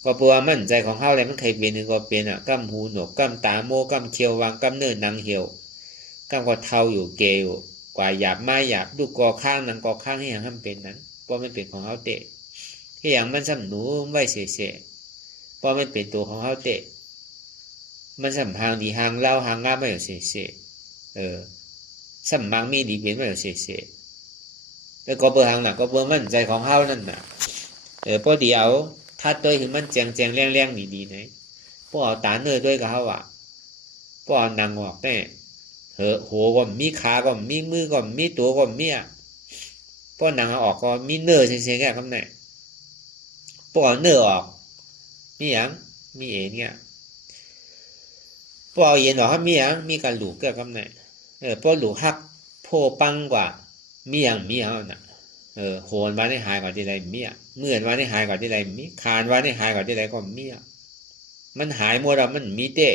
ก็เพราะว่ามันใจของเฮาอะไรมันเคยเป็นนึงก็เป็นกำหูหนกกำตาโมกำเคียววางกำเนินนางเหี่ยวกำก็เท่าอยู่เกลกว่าหยาบไม้หยาบดูกอข้างนางกอข้างให้อย่างมันเป็นนั้นเพราะมันเป็นของเฮาที่อย่างมันสำหนูไว้เสะเพราะมันเป็นตัวของเฮามันสำหางดีหางเล่าหางงาไม่อยู่เสะสำมังมีดีเป็นไม่อยู่เสะแล้วก็เบอร์หางน่ะก็เบอร์มั่นใจของเฮานั่นน่ะพอดีเอาถ้าตัวถึงมันแจงแรงดีๆไหนพอเอาตาเนื้อด้วยกับเฮาพอเอานางออกแน่หัวก็มีขาก็มีมือก็มีตัวก็มีพอนางออกก็มีเนื้อเฉยๆแค่คำไหนพอเนื้อออกมีอย่างมีเนี่ยพอเย็นออกมีอย่างมีการหลูกแค่คำไหนพอหลูกหักโพปังกว่ามีอย่างน่ะโหนว่าได้หายกว่าที่ใดมีเมื่อนว่าได้หายกว่าที่ใดมีคานว่าได้หายกว่าที่ใดก็มีมันหายหมดมันมีเต้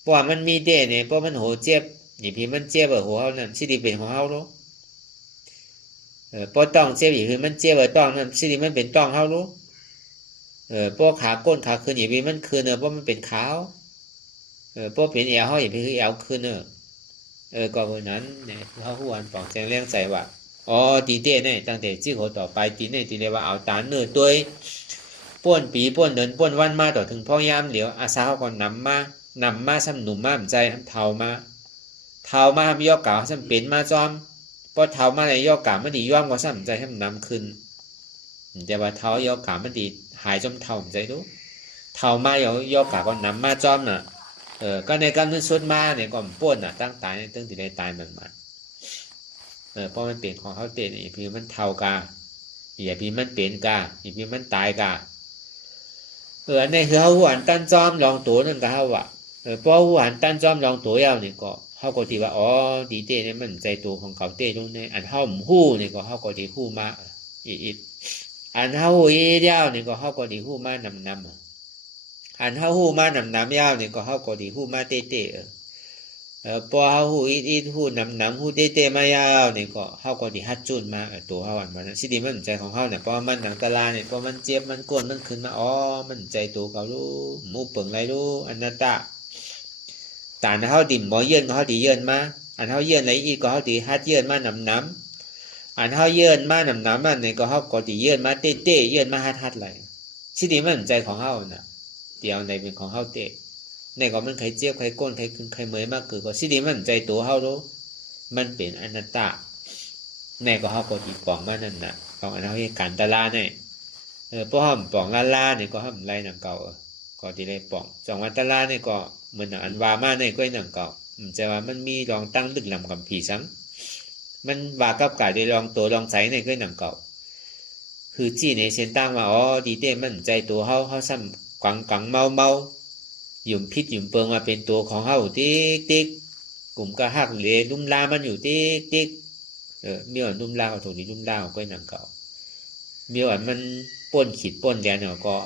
เพราะมันมีเต้เนี่ยเพราะมันโหเจ็บ อีพีมันเจ็บหัวเฮานั่นสิดีเป็นของเฮารู้ป้อต้องเจ็บอีพีมันเจ็บต้องนั่นสิดีมันเป็นต้องเฮารู้ป้อขาก้นขาขึ้นอีพีมันขึ้นป้อมันเป็นขาวป้อเป็นแอวเฮาอีพีคือแอวขึ้นก็เพราะนั้นเนี่ยเขาหัวอันปองแจงเลี้ยงใจว่าอ๋อตีเต้เนี่ยตั้งแต่ชื่อเขาต่อไปตีเนี่ยตีเลยว่าเอาตาเนื้อตัวป้วนปีป้วนเดินป้วนวันมาต่อถึงพ่อยามเหลียวอาสาเขาก็นำมาซ้ำหนุ่มมาใจทำเท้ามาทำย่อกาซ้ำเป็นมาจอมพอเท้ามาในย่อกามันดีย่อมกว่าซ้ำใจทำนำขึ้นแต่ว่าเท้าย่อกามันดีหายจมเท้าใจดูเท้ามาย่อกาก็นำมาจอมน่ะก็ในการนั้นสุดมาเนี่ยก็ป้วนน่ะตั้งตายตั้งที่ได้ตายมันเพราะมันเปลี่ยนของเขาเปลี่ยนอีพีมันเท่ากาอีพีมันเปลี่ยนกาอีพีมันตายกาในคือเขาหวานตั้นจอมลองตัวนั่นก็เขาว่าเพราะหวานตั้นจอมลองตัวยาวนี่ก็เขาก็ทีว่าอ๋อดีเต้เนี่ยมันใจตัวของเขาเต้ตรงนี้อันเขาหู้นี่ก็เขาก็ดีหู้มาอีอันเขาหู้ยาวนี่ก็เขาก็ดีหู้มานำอันเขาหู้มานำยาวนี่ก็เขาก็ดีหู้มาเต้พอเขาหูอีหูนำหูเต้มายาวนี่ก็เขาก็ดีฮัดจุนมาตัวเขาวันนั้นสิดีมันใจของเขาเนี่ยเพราะมันหนังตะลาเนี่ยเพราะมันเจ็บมันก้นมันขึ้นมาอ๋อมันใจตัวเขารู้มูเปิงไรรู้อนัตตาแต่เขาดิ่มบ่เยื่นเขาดีเยื่นมาอันเขาเยื่นไรอีก็เขาดีฮัดเยื่นมานำอันเขาเยื่นมานำมันเนี่ยก็เขาก็ดีเยื่นมาเต้เยื่นมาฮัดไรสิดีมันใจของเขาน่ะเดียวในเป็นของเขาเต้ในก็มันใครเจี๊ยบใครก้นใครขึ้นใครเมยมากคือก็สิดีมันใจตัวเขารู้มันเป็นอนัตตาในก็เขาก็ดีปองมานั่นน่ะของอันเขาเรียกการตะลาเนี่ยเพราะห้ามปองลาเนี่ยก็ห้ามไรหนังเก่าก็ดีเลยปองสองวันตะลาเนี่ยก็เหมือนอันวามาเนี่ยก็หนังเก่าจะว่ามันมีลองตั้งลึกลำกับผีซ้ำมันว่ากับกาได้ลองตัวลองใจเนี่ยก็หนังเก่าคือจี้ในเส้นตั้งมาอ๋อดีเต้มันใจตัวเขาซ้ำกังเมาหยุ่มพิษหยุ่มเปิงมาเป็นตัวของเขาติ๊กกลุ่มกระหักเลยลุ่มลามันอยู่ติ๊กมีอ่อนลุ่มลาเอาถูกนี้ลุ่มลาก็หนังเก่ามีอ่อนมันป้นขีดป้นแดนเนี่ยก็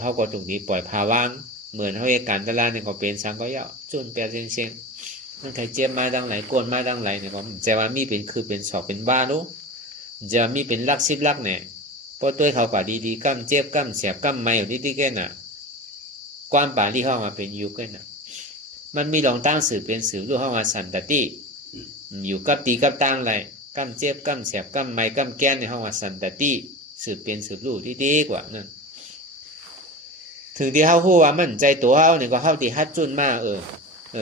เขาก็ตรงนี้ปล่อยพาว่างเหมือนเขาเอกการตลาดเนี่ยก็เป็นสังก็ยาวจนแปดเซ็งมันใครเจ็บมาดังไหลก้นมาดังไหลเนี่ยก็จะว่ามีเป็นคือเป็นสอบเป็นบ้าลูกจะมีเป็นลักซิบลักเนี่ยพอตัวเขากว่าดีๆกั้มเจ็บกั้มเสียบกั้มไม่อยู่ที่แก่น่ะความป่าที่เข้ามาเป็นยุคกันน่ะมันมีลองตั้งสื่อเป็นสื่อรู้เข้ามาสันตติอยู่กับตีกับตั้งไรกั้มเจ็บกั้มเสียบกั้มไม่กั้มแก้นในห้องมาสันตติสื่อเป็นสื่อรู้ที่ดีกว่านั่นถึงที่เขาพูดว่ามันใจตัวเขาเนี่ยก็เขาที่ฮัดจุนมาก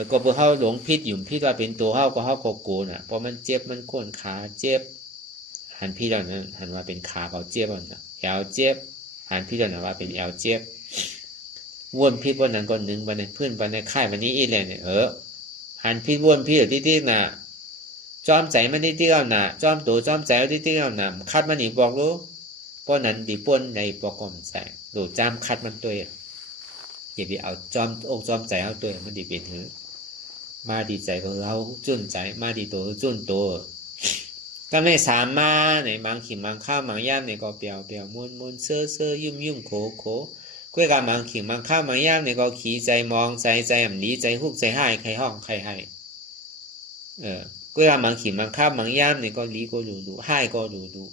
ก็เพราะเขาหลงพิษหยุ่มพิษว่าเป็นตัวเขาก็เขาโกนอ่ะเพราะมันเจ็บมันโค่นขาเจ็บหันพี่เราเนี่ยหันว่าเป็นขาเขาเจ็บอ่ะแอวเจ็บหันพี่เราเนี่ยว่าเป็นแอวเจ็บวนพิษวันนั้นก่อนหนึ่งวันในพื้นวันในค่ายวันนี้อีเลยเนี่ยหันพิษวนพิษอยู่ที่น่ะจอมใจมันที่เอาน่ะจอมตัวจอมใจที่เอาน่ะคัดมันหนีบอกรู้เพราะนั้นดีป่นในปอกอมใจโดดจามคัดมันตัวอย่าไปเอาจอมอกจอมใจเอาตัวมันดีเป็นถือมาดีใจของเราจุนใจมาดีตัวจุนตัวก็ไม่สามมาในบางขิงบางข้าวบางย่ามในก็เปียวมุนเซ่อยุ่มโขกล้วยกาบางขิงบางข้าวบางย่ามในก็ขี่ใจมองใจอ่ำนี้ใจฮุกใจให้ใครห้องใครให้กล้วยกาบางขิงบางข้าวบางย่ามในก็ลีก็ดูให้ก็ดู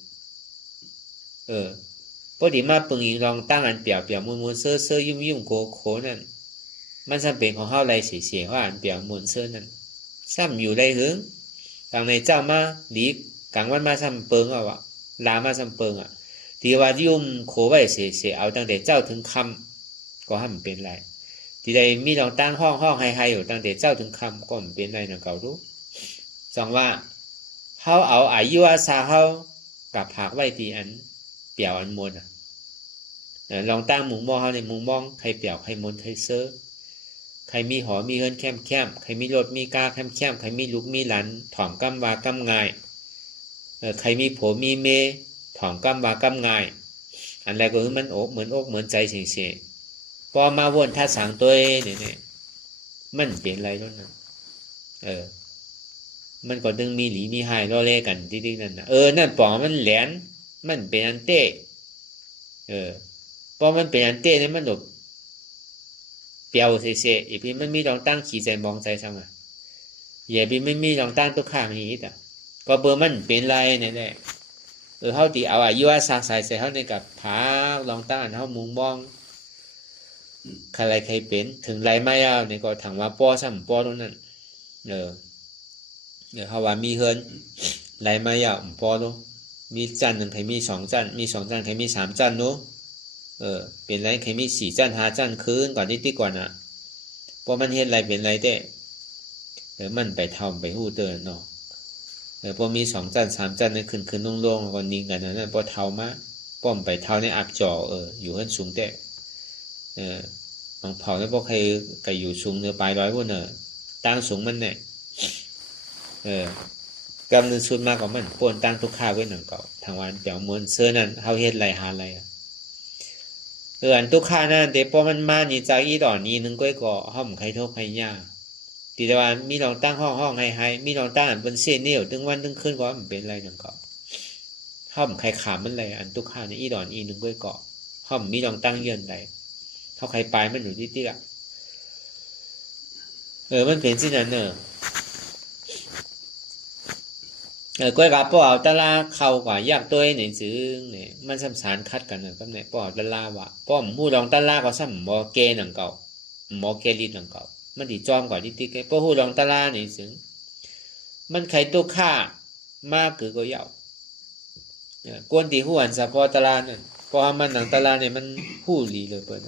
พอดีมาปึงอีลองตั้งอันเปียวมุนเซ่อยุ่มโขนั่นมันจำเป็นของเฮาไรเสียว่าอันเปียวมุนเซ่อนั่นซ้ำอยู่ได้หึงทางในเจ้ามาดีกลางวันมาซ้ำเปิงเอาลามาซ้ำเปิงที่ว่ายุ่มโขไว้เสียเอาตั้งแต่เจ้าถึงคำก็ให้มันเป็นไรที่ใดมีลองตั้งห้องให้อยู่ตั้งแต่เจ้าถึงคำก็มันเป็นไรนะเก่ารู้สองว่าเฮาเอาอายุอาสาเฮากับผักไว้ที่อันเปียวอันมนลองตั้งมุงมองเขาในมุงมองใครเปียวใครมนใครเซ่อใครมีหอมีเฮินแคมใครมีรถมีกาแคมใครมีลูกมีหลานถ่อมกำวากำงายใครมีผัวมีเมถ่อมกำวากำงายอันแรกก็คือมันอกเหมือนใจเสียพอมาวนท่าสางตัวเนี่ยมันเปลี่ยนอะไรแล้วนะมันก็ดึงมีหลีมีหายล่อเล่กันที่นั่นนะนั่นปองมันแหลนมันเป็นอันเต้พอมันเป็นอันเต้เนี่ยมันหลบเปียวเสียอีพี่มันมีลองตั้งขี่ใจมองใจซ้ำ อย่าไปไม่มีลองตั้งทุกข้างนี้แต่ก็เบอร์มันเป็นไรเนี่ยแหละเขาตีเอาอายุว่าสากใส่เขาในกับผาลองตั้งเขามุงมองใครใครเป็นถึงไรไม่เอาเนี่ยก็ถังว่าป้อซ้ำป้อตรงนั้นเขาว่ามีเฮินไรไม่เอาป้อตรงมีจันหนึ่งใครมี2 จันมี2 จันใครมี3 จันเนาะเป็นไรใครมี4 จัน5 จันคืนก่อนที่ก่อนอ่ะเพราะมันเห็นไรเป็นไรแต่มันไปทำไปหู้เตือนเนาะพอมี2 จัน3 จันเนี่ยขึ้นลงๆก่อนนิ่งกันนั่นพอเท่ามาป้อมไปเท่าในอักจออยู่ขึ้นสูงแต่บางเผาเนี่ยพวกใครก็อยู่สูงเนื้อปลายร้อยพวกเนี่ยตั้งสูงมันเนี่ยกำเนิดสุดมากกว่ามันปนตั้งทุกข้าไว้หนังเก่าทางวันเดี๋ยวมวนเสื้อนั่นเขาเฮ็ดไรหาอะไรอันทุกข้านั่นเดี๋ยวพอมันมานี่จากอีดอนนี้นึงก็ห้อมใครโทษใครยากตีตะวันมีลองตั้งห้องให้มีลองตั้งอันเป็นเส้นเหนียวตึงวันตึงขึ้นก็มันเป็นไรหนังเก่าห้อมใครขามมันเลยอันทุกข้าในอีดอนอีนึงก็ห้อมมีลองตั้งเยินใดเขาใครปลายมันอยู่ที่อ่ะมันเป็นสิ่งนั้นก้อยกับป้อเอาตะลาเข้ากว่ายากตัวเนี่ยซื้อเนี่ยมันสัมสารคัดกันก็เนี่ยป้อเอาตะลาว่ะป้อมหู้ลองตะลาก็ซ้ำหมอเกหนังเก่าหมอเกลิดหนังเก่ามันดีจอมกว่าที่ติ๊กป้อหู้ลองตะลาเนี่ยซื้อมันใครตัวฆ่ามากคือก็ยาวกวนตีหู้อันซะพอตะลาเนี่ยพอมันหนังตะลาเนี่ยมันหู้ลีเลยเปิด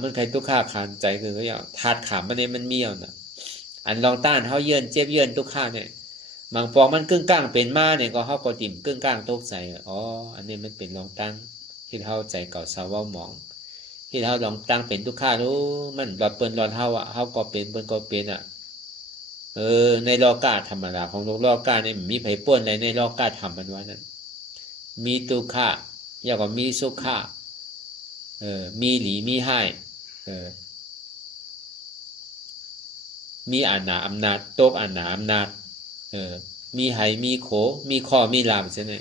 มันใครตัวฆ่าขานใจคือก็ยาวถาดขามมันเนี่ยมันเมี่ยวนะอันลองต้านเขาเยื่นเจ็บเยื่นตัวฆ่าเนี่ยบางฟองมันกึ่งกลางเป็นมาเนี่ยก็เขาก็ติ่มกึ่งกลางตกใจอันนี้มันเป็นลองตั้งที่เขาใจเก่าสาวหมองที่เขาลองตั้งเป็นทุกข้ารู้มันแบบเปิ้นรอนเขาก็เป็นเปิ้นก็เป็นในโลกาธรรมดาของโลกาเนี่ยมีไผป่นอะไรในโลกาธรรมมันว่านั้นมีทุกข้าอย่างก็มีสุข้ามีหลีมีให้มีอาณาอำนาจตกอาณาอำนาจมีไหมีโขมีข้อมีลามใช่ไหม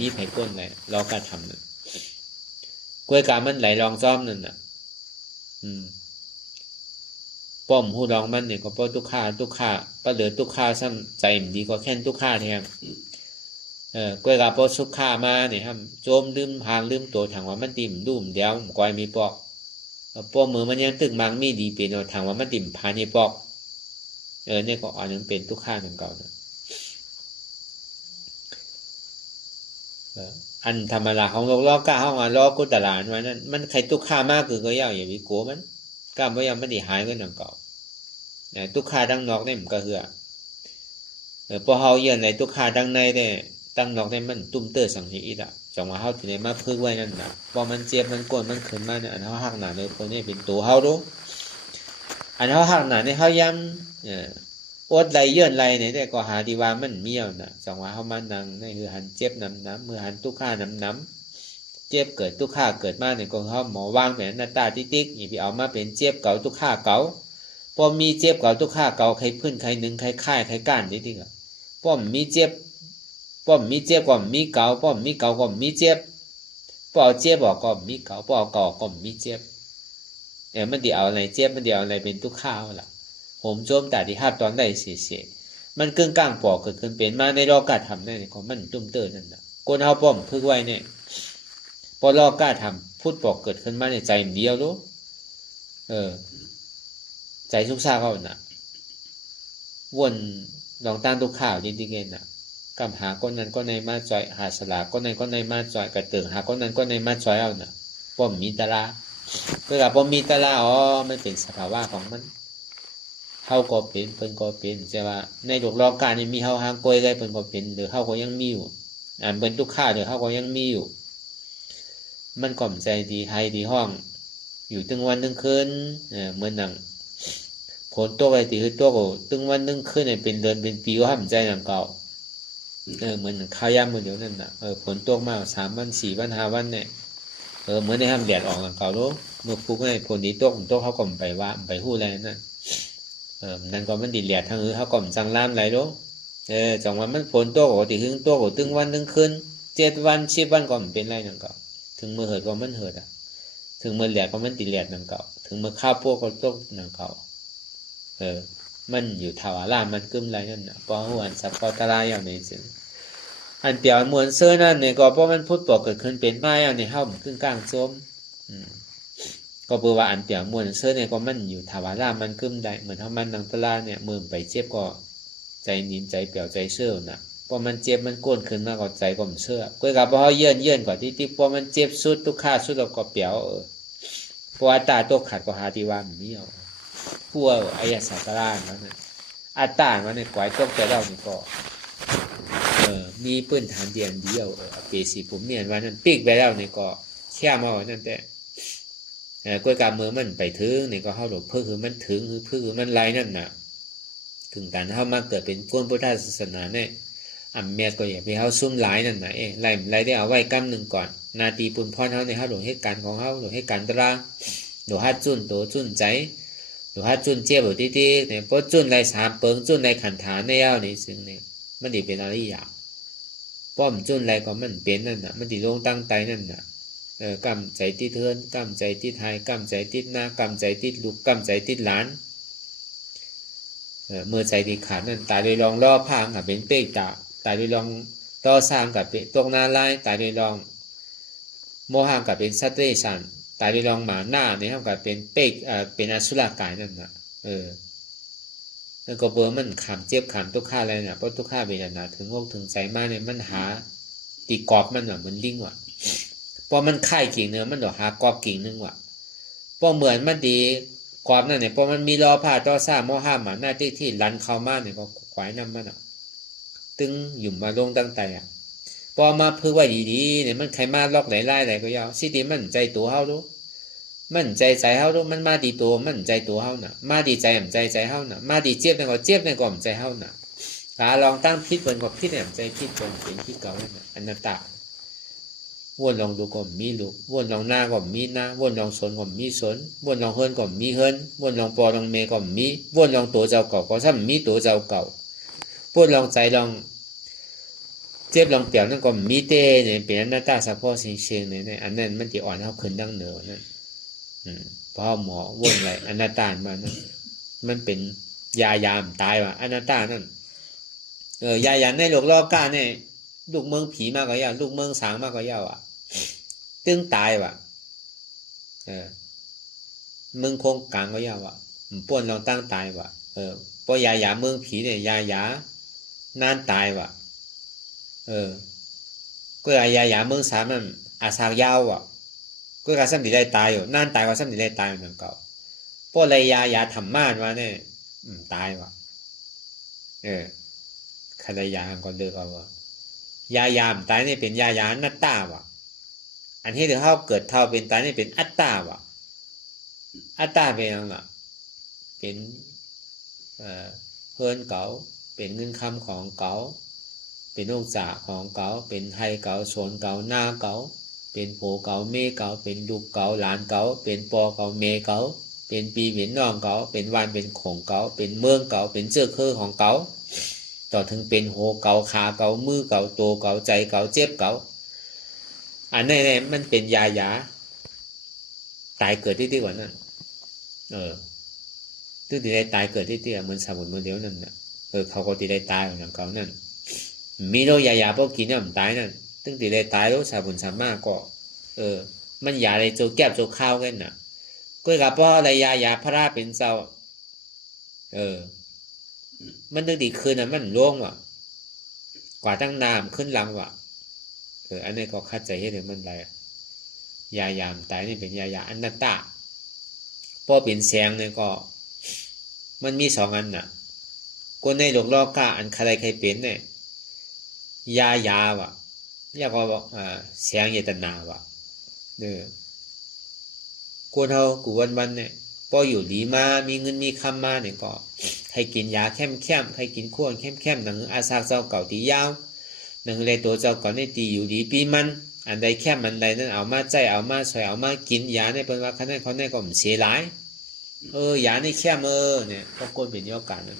มีไผ่ก้นอะไรเราก็ทำนั่นกล้วยกามันไหลรองซ้อมนั่นน่ะป้อมหูรองมันเนี่ยก็ป้อทุกข้าป้าเหลือทุกข้าซ้ำใจมันดีก็แค่ทุกข้าแทนกล้วยกาป้อสุกข้ามาเนี่ยครับโจมลืมพางลืมตัวถังว่ามันติ่มดุ่มเดียวก้อยมีปอกป้อมือมันยังตึกมังมีดีเป็นถังว่ามันติ่มพานี่ปอกเนี่ยก็อันนั้นเป็นทุกข้าหนึ่งเก่านะอันธรรมดาของโลกก้าเข้ามาล้อกุตลาดไว้นั่นมันใครทุกข้ามากคือก็ยาวอย่าวิโก้มันก้ามว่ายังไม่ได้หายก็หนึ่งเก่าทุกข้าดังนอกเนี่ยมันก็เหือพอเขาเยือนในทุกข้าดังในเนี่ยตั้งนอกเนี่ยมันตุ้มเตอร์สังเหตุจังหวะเขาถึงได้มาพึ่งไว้นั่นนะพอมันเจ็บมันกดมันขึ้นมาเนี่ยอันเขาหักหนาเลยคนนี้เป็นตัวเขาดูอันเขาหักหนาเนี่ยเขาย้ำอดไหลเยื่อนไหลเนี่ยแต่ก็หาดีว่ามันเมี่ยวนะจังหวะเขามานั่งในคือหันเจ็บน้ำมือหันทุกข้าน้ำเจ็บเกิดทุกข้าเกิดมาเนี่ยก็เขาหมอวางแผนหน้าตาติ๊กๆนี่พี่เอามาเป็นเจ็บเก่าทุกข้าเก่าพอมีเจ็บเก่าทุกข้าเก่าใครพื้นใครหนึ่งใครค่ายใครก้านติ๊กๆป้อมมีเจ็บก็มีเก่าป้อมมีเก่าก็มีเจ็บป้อเจ็บบอกก็มีเก่าป้อเก่าก็มีเจ็บมันเดี๋ยวเอาอะไรเจ็บมันเดี๋ยวอะไรเป็นทุกข้าวล่ะผมโจมแต่ที่ห้าตอนได้เสียมันกึ่งกลางปอกเกิดขึ้นเป็นมาในรอกาทำได้ของมันตุ้มเตอร์นั่นนะคนเฮาป้อมพึ่งไว้เนี่ยพอรอกาทำพูดปอกเกิดขึ้นมาในใจมันเดียวรู้ใจสุกซาเขาน่ะวนลองตั้งทุกข่าวจริงๆเองน่ะกำหาก้นนั้นก็ในมาจอยหาสลาก็ในมาจอยกระเติงหาก้นนั้นก็ในมาจอยเอาน่ะป้อมมีตาลาเวลาป้อมมีตาลามันเป็นสภาวะของมันเฮาก็เป็นเพิ่นก็เป็นใช่ว่าในโลกโลกานี่มีเฮาหางกล้วยได้เพิ่นก็เป็นหรือเฮาก็ยังมีอยู่เป็นทุกข้าหรือเฮาก็ยังมีอยู่มันก่อมใจดีไทยดีห้องอยู่ตึงวันตึงคืนเหมือนหนังผลตัวไปตีคือตัวก็ตึงวันตึงคืนเนี่ยเป็นเดือนเป็นปีก็ห้ามใจหนังเก่าเหมือนข้าวยำเหมือนเดี๋ยวนั้นน่ะผลตัวมา3 วัน 4 วัน 5 วันเนี่ยเหมือนในห้ามแดดออกหนังเก่ารู้เมื่อปุ๊บเนี่ยผลดีตัวเขาก็ไปว่าไปหู้อะไรนั่นนั่นก็มันดิเหลียดทางเขาก็จังล้ามไหลรู้จังว่ามันผลตัวก็ตีหึงตัวก็ตึงวันตึงคืน7 วัน 10 วันก็มันเป็นไรหนังเก่าถึงเมื่อเหตุก็มันเหตุถึงเมื่อเหลียดก็มันดิเหลียดหนังเก่าถึงเมื่อข้าวพวกก็ตกหนังเก่า มันอยู่ทาวารามันกึมไรนั่นน่ะปอหัวนสัพพตรายอย่างนี้สิอันเปียวมวลเสื้อนั่นเนี่ยก็เพราะมันพุทธบอกเกิดขึ้นเป็นมาอย่างนี้เฮามันขึ้นกลางโจมก็เปื่อว่าอันเปียวมวลเสื้อเนี่ยก็มันอยู่ทาวารามันกึมได้เหมือนเฮามันนังตลาเนี่ยมือไปเจ็บก็ใจนินใจเปียวใจเสื้อน่ะพอมันเจ็บมันก้นขึ้นมาก็ใจก็มันเสื้อก็กับพอเยื่นกว่าที่พอมันเจ็บสุดทุกข้าสุดเราก็เปียวเพราะอัตตาตกขัดก็หาที่ว่ามันไม่เอาพวกอายสัตตาแล้วเนี่ยอัตตามันเนี่ยกวายตกแต่เรานี่ก็มีพื้นฐานเดียวเปสีผมเนี่ยว่านั่นปีกไปแล้วนี่ก็แค่มาว่านั่นแต่กวยการเมืองมันไปถึงนี่ก็เข้าหลบเพื่อคือมันถึงเพื่อคือมันไรนั่นน่ะถึงการเข้ามาเกิดเป็นคนพุทธศาสนาเนี่ยเมียก็อย่าไปเข้าซุ่มหลายนั่นน่ะไล่ได้เอาไว้กำหนึ่งก่อนนาทีปุ่นพ่อเขาในเข้าหลงให้การของเขาหลงให้การตราหลงฮัดจุนโตจุนใจหลงฮัดจุนเจี๊ยบที่เนี่ยเพราะจุนไรสามเปิงจุนไรขันฐานในเอาในซึ่งเนี่ยมันดีเป็นอะไรอย่างป้อมจุนไรก็มันเป็นนั่นน่ะมันดีลงตั้งใจนั่นน่ะกำใจติดเทือนกำใจติดไทยกำใจติดหน้ากำใจติดลูกกำใจติดหลานเมื่อใจดีขาดนั่นตายโดยลองล่อพางกับเป็นเป๊กตายโดยลองต่อสร้างกับเป็นตกนาลายตายโดยลองโมหะกับเป็นสัตว์เดรัจฉานตายโดยลองหมาหน้าเนี่ยครับกับเป็นเป๊กเป็นอสุรกายนั่นน่ะแล้วก็เบอร์มันขำเจ็บขำทุกข้าอะไรเนี่ยเพราะทุกข้าเวทนาถึงอกถึงใจมากเนี่ยมันหาตีกรอบมันเหมือนลิงว่ะพอมันไข่กิ่งเนื้อมันเดี๋ยวหากรอบกิ่งนึงว่ะพอเหมือนมันดีกรอบนั่นเนี่ยพอมันมีรอผ่าต่อซ่าโมห้ามหมาหน้าที่รันเข้ามาเนี่ยก็ขวายน้ำมันอ่ะตึงหยุ่มมาลงตั้งแต่พอมาพึ่งไว้ดีๆเนี่ยมันใครมาล็อกไหลไล่ไหลก็ยาวสิดีมันใจตัวเฮาดูมันใจเฮาดูมันมาดีตัวมันใจตัวเฮาน่ะมาดีใจมันใจเฮาน่ะมาดีเจี๊ยบเนี่ยก็เจี๊ยบเนี่ยก็มันใจเฮาน่ะลองตั้งพิษเปินก็พิษเนี่ยใจพิษเปินเป็นพิษเก่าเนี่ยอนัตตาวนลองดูก็มีลูกวนลองหน้าก็มีหน้าวนลองสนก็มีสนวนลองเฮิรนก็มีเฮิรนวนลองปอลองเมก็มีวนลองตัวเจ้าเก่าก็ซ้ำมีตัวเจ้าเก่าวนลองใจลองเจ็บลองเปลี่ยนนั่นก็มีเต้เนี่ยเป็นอนัตตาเฉพาะเชียงเนี่ยอันนั้นมันจะอ่อนเท่าขึ้นดังเหนือนั่นเพราะหมอวนอะไรอนัตตามานั่นมันเป็นยามตายว่ะอนัตตานั่นยาในโลกรอบก้าเนี่ยลูกเมืองผีมากกว่ายาลูกเมืองสางมากกว่ายาอ่ะตึงตายว่ะเมืองคงกลางก็ยาว่ะป่วนเราตั้งตายว่ะเพราะยาเมืองผีเนี่ยยานานตายว่ะก็ยาเมืองสามมันอาสากยาวว่ะก็การซ้ำดีได้ตายอยู่นานตายก็ซ้ำดีได้ตายเหมือนเก่าเพราะอะไรยาทำม่านมาเนี่ยตายว่ะใครยาก่อนเลิกเอาว่ะยามตายนี่เป็นยานัตตาว่ะอันที่ถึงเขาเกิดเท่าเป็นตายนี่เป็นอัตตาว่ะอัตตาเป็นยังไงเป็นเฮิร์นเก่าเป็นเงินคำของเก่าเป็นลูกจ่าของเก่าเป็นไทยเก่าโซนเก่าหน้าเก่าเป็นโผเก่าเมเก่าเป็นลูกเก่าหลานเก่าเป็นปอเก่าเมเก่าเป็นปีเป็นน้องเก่าเป็นวันเป็นของเก่าเป็นเมืองเก่าเป็นเจ้าเครือของเก่าต่อถึงเป็นโหเก่าขาเก่ามือเก่าตัวเก่าใจเก่าเจ็บเก่าอันนี้มันเป็นยาตายเกิดที่กว่านั้นตึ้งที่ได้ตายเกิดที่เหมือนสมุนโมเดลนั่นน่ะเขาก็ที่ได้ตายของเขานั่นมีโรคยาพวกกินเนี่ยมันตายนั่นตึ้งที่ได้ตายแล้วสาบุญสามารถก็มันยาอะไรโจแก้บโจข้าวกันน่ะก็กับเพราะอะไรยาพระราเป็นเจ้ามันตึ้งที่คืนน่ะมันร่วงว่ะกว่าตั้งน้ำขึ้นหลังว่ะอันนี้ก็คัดใจให้ถึงมันได้ยามตายนี่เป็นยาอนัตตาพอเป็นแสงเนี่ยก็มันมีสองอันน่ะคนในโลกโลกาอันใครเป็นเนี่ยยาว่ะยาก็บอกแสงเยตนาว่ะคนเฮากูวันเนี่ยพออยู่ดีมามีเงินมีคำมาเนี่ยก็ใครกินยาเข้มใครกินข้วนเข้มหนังอาซากเจ้าเก่าตียาวหนังเลยตัวเจ้าก่อนในตีอยู่ดีปีมันอันใดแค่มันใดนั้นเอามาใจเอามาใส่เอามากินยาในเป็นว่าขนาดเขาเนี่ยก็มันเสียหลายยาในแค่เนี่ยก็คนเป็นโอกาสนั้น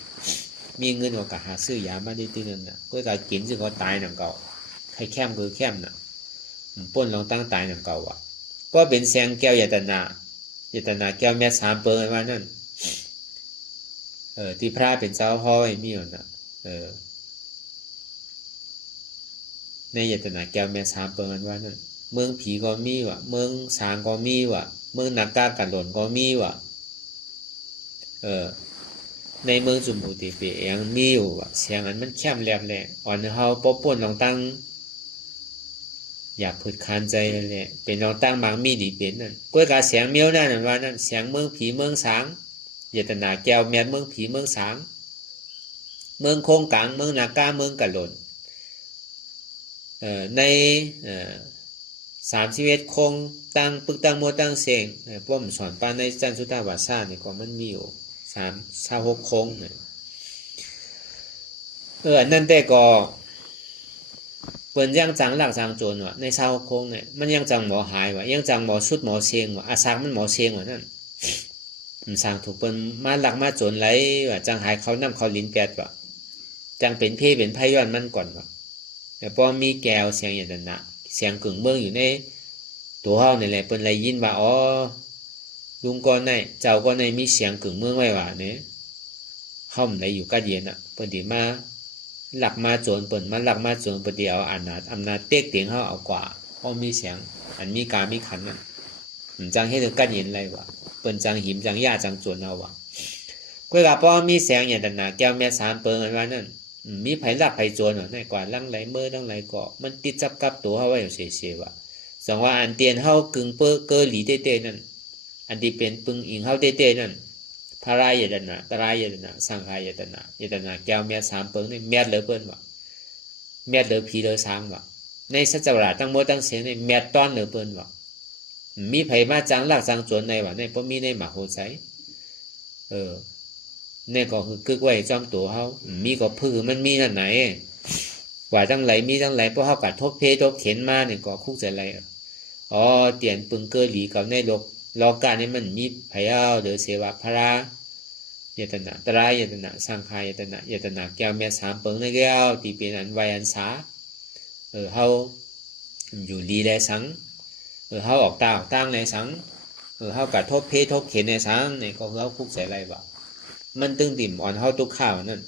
มีเงินก็หาซื้อยามาได้ตีนึงน่ะก็การกินซึ่งก็ตายหนังเก่าใครแค่คือแค่น่ะป้นลองตั้งตายหนังเก่าอ่ะก็เป็นแสงแก้วยตนาแก้วแม่สามเปิงว่านั่น ที่พระเป็นเจ้าพ่อไอ้มีอยู่นะในยตนาแก้วแม่สามเปิงกันว่านั่นเมืองผีก็มีว่ะเมืองสางก็มีว่ะเมืองนักกากันหล่นก็มีว่ะในเมืองจุมพูติเปียยังมีอยู่ว่ะเสียงอันมันแคบแหลมแหละอ่อนเฮาปบป่นลองตั้งอยากผุดคานใจเลยเป็นลองตั้งบางมีดีเป็นนั่นกล้วยกาเสียงเมียวนั่นว่านั่นเสียงเมืองผีเมืองสางยตนาแก้วแม่เมืองผีเมืองสางเมืองโคงกลางเมืองนักกาเมืองกันหล่นใน31คงตั้งปึกตั้งมัวตั้งเสียงป้อมสอนปานในจันสุตาวาสาเนี่ยก็มันมีอยู่36คงเนี่ยนั่นแต่ก็เปิ้นยังจังหลักจังโจรว่ะใน26คงเนี่ยมันยังจังหมอหายว่ะยังจังหมอสุดหมอเสียงว่ะอาสากมันหมอเสียงว่ะนั่นสร้างถูกเปิ้นมาหลักมาโจรไหลว่ะจังหายเขานำเขาลิ้นแปดว่ะจังเป็นเพ่เป็นไพ่ย้อนมันก่อนว่ะแต่พอมีแก้วเสียงอย่างนั้นนะเสียงกึ่งเมืองอยู่ในตัวเฮานี่แหละเปิ้นเลยยินว่าอ๋อลุงก่อนในเจ้าก่อนในมีเสียงกึ่งเมืองไว้ว่าเนี่ยเฮาได้อยู่กัดเย็นน่ะเปิ้นสิมาหลักมาโจรเปิ้นมาหลักมาโจรเปิ้นสิเอาอำนาจเต็กเตียงเฮาเอากว่าเฮามีเสียงอันมีกามีขันนั่นจังเฮ็ดกัดเย็นไรวะเปิ้นจังหิมจังยาจังโจรเอาว่ะกว่าพอมีเสียงอย่างนั้นน่ะแก้วแม่สามเปิงอันว่านั่นมีไผลักไผโจรในกว่าลังไหลเมื่อลังไหลเกาะมันติดจับกับตัวเฮาไว้เสียๆว่ะสังว่าอันเตียนเฮากึ่งเปอเกอหลีเต้ๆนั่นอันที่เป็นปึงอิงเฮาเต้ๆนั่นพระรายตนะตรายตนะสังขายตนะแก้วแม่สามเปิงนี่แม่ดเหลือเปิ้นว่ะแม่ดเหลือผีเหลือสางว่ะในสัจจวราทั้งหมดทั้งเสียงนี่แม่ดต้อนเหลือเปิ้นว่ะมีไผมาจังลักจังโจรในว่ะในบ่มีในหมาโหใจนี่ก็คือกึกไว้จอมตัวเฮามีก็พื้มันมีนั่นไหนกว่าทั้งไหลมีทั้งไหลเพราะเฮากัดทบเพทบเข็นมาเนี่ยก็คุกใจไรเตียนปึงเกอหลีกับในโลกานี่มันมีไผเอาเดือเสวะพระยตนะตรายยตนะสังขายตนะแก้วแม่สามเปิงในแก้วที่เป็นอันไวอันสาเฮาอยู่ลีแลสังเฮาออกตาออกตั้งในสังเฮากัดทบเพทบเข็นในสังเนี่ยก็เฮาคุกใจไรบ่มันตึงติ่มอ่อนเฮาตุกข้าวนั่น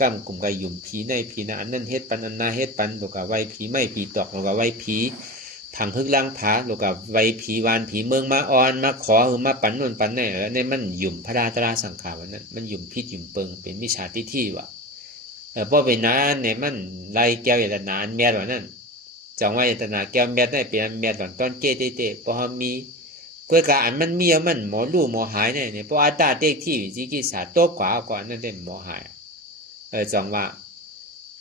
กำกลุ่มกายยุ่มผีในผีนะอันนั่นเฮ็ดปันอันนาเฮ็ดปันโลกะไว้ผีไม่ผีตอกโลกะไว้ผีผังฮึกล่างผาโลกะไว้ผีวานผีเมืองมาอ่อนมาขอหรือมาปันนนปันนี่เนี่ยมันยุ่มพระราตราสังขารวันนั้นมันยุ่มพิษยุ่มเปิงเป็นมิจฉาทิฏฐิว่ะเพราะเป็นนั้นเนี่ยมันไล่แก้วยตนาอันแม่ว่านั่นจังว่ายตนาแก้วแม่ได้เป็นแม่ตอนต้นเกเตเพราะมีกวยกาอันมันมีมันหมอลู่หมอหายเนี่ยเพราะอัตตาเต็กที่วิจิกิจสาโตกว่านั่นได้หมอหายจังว่า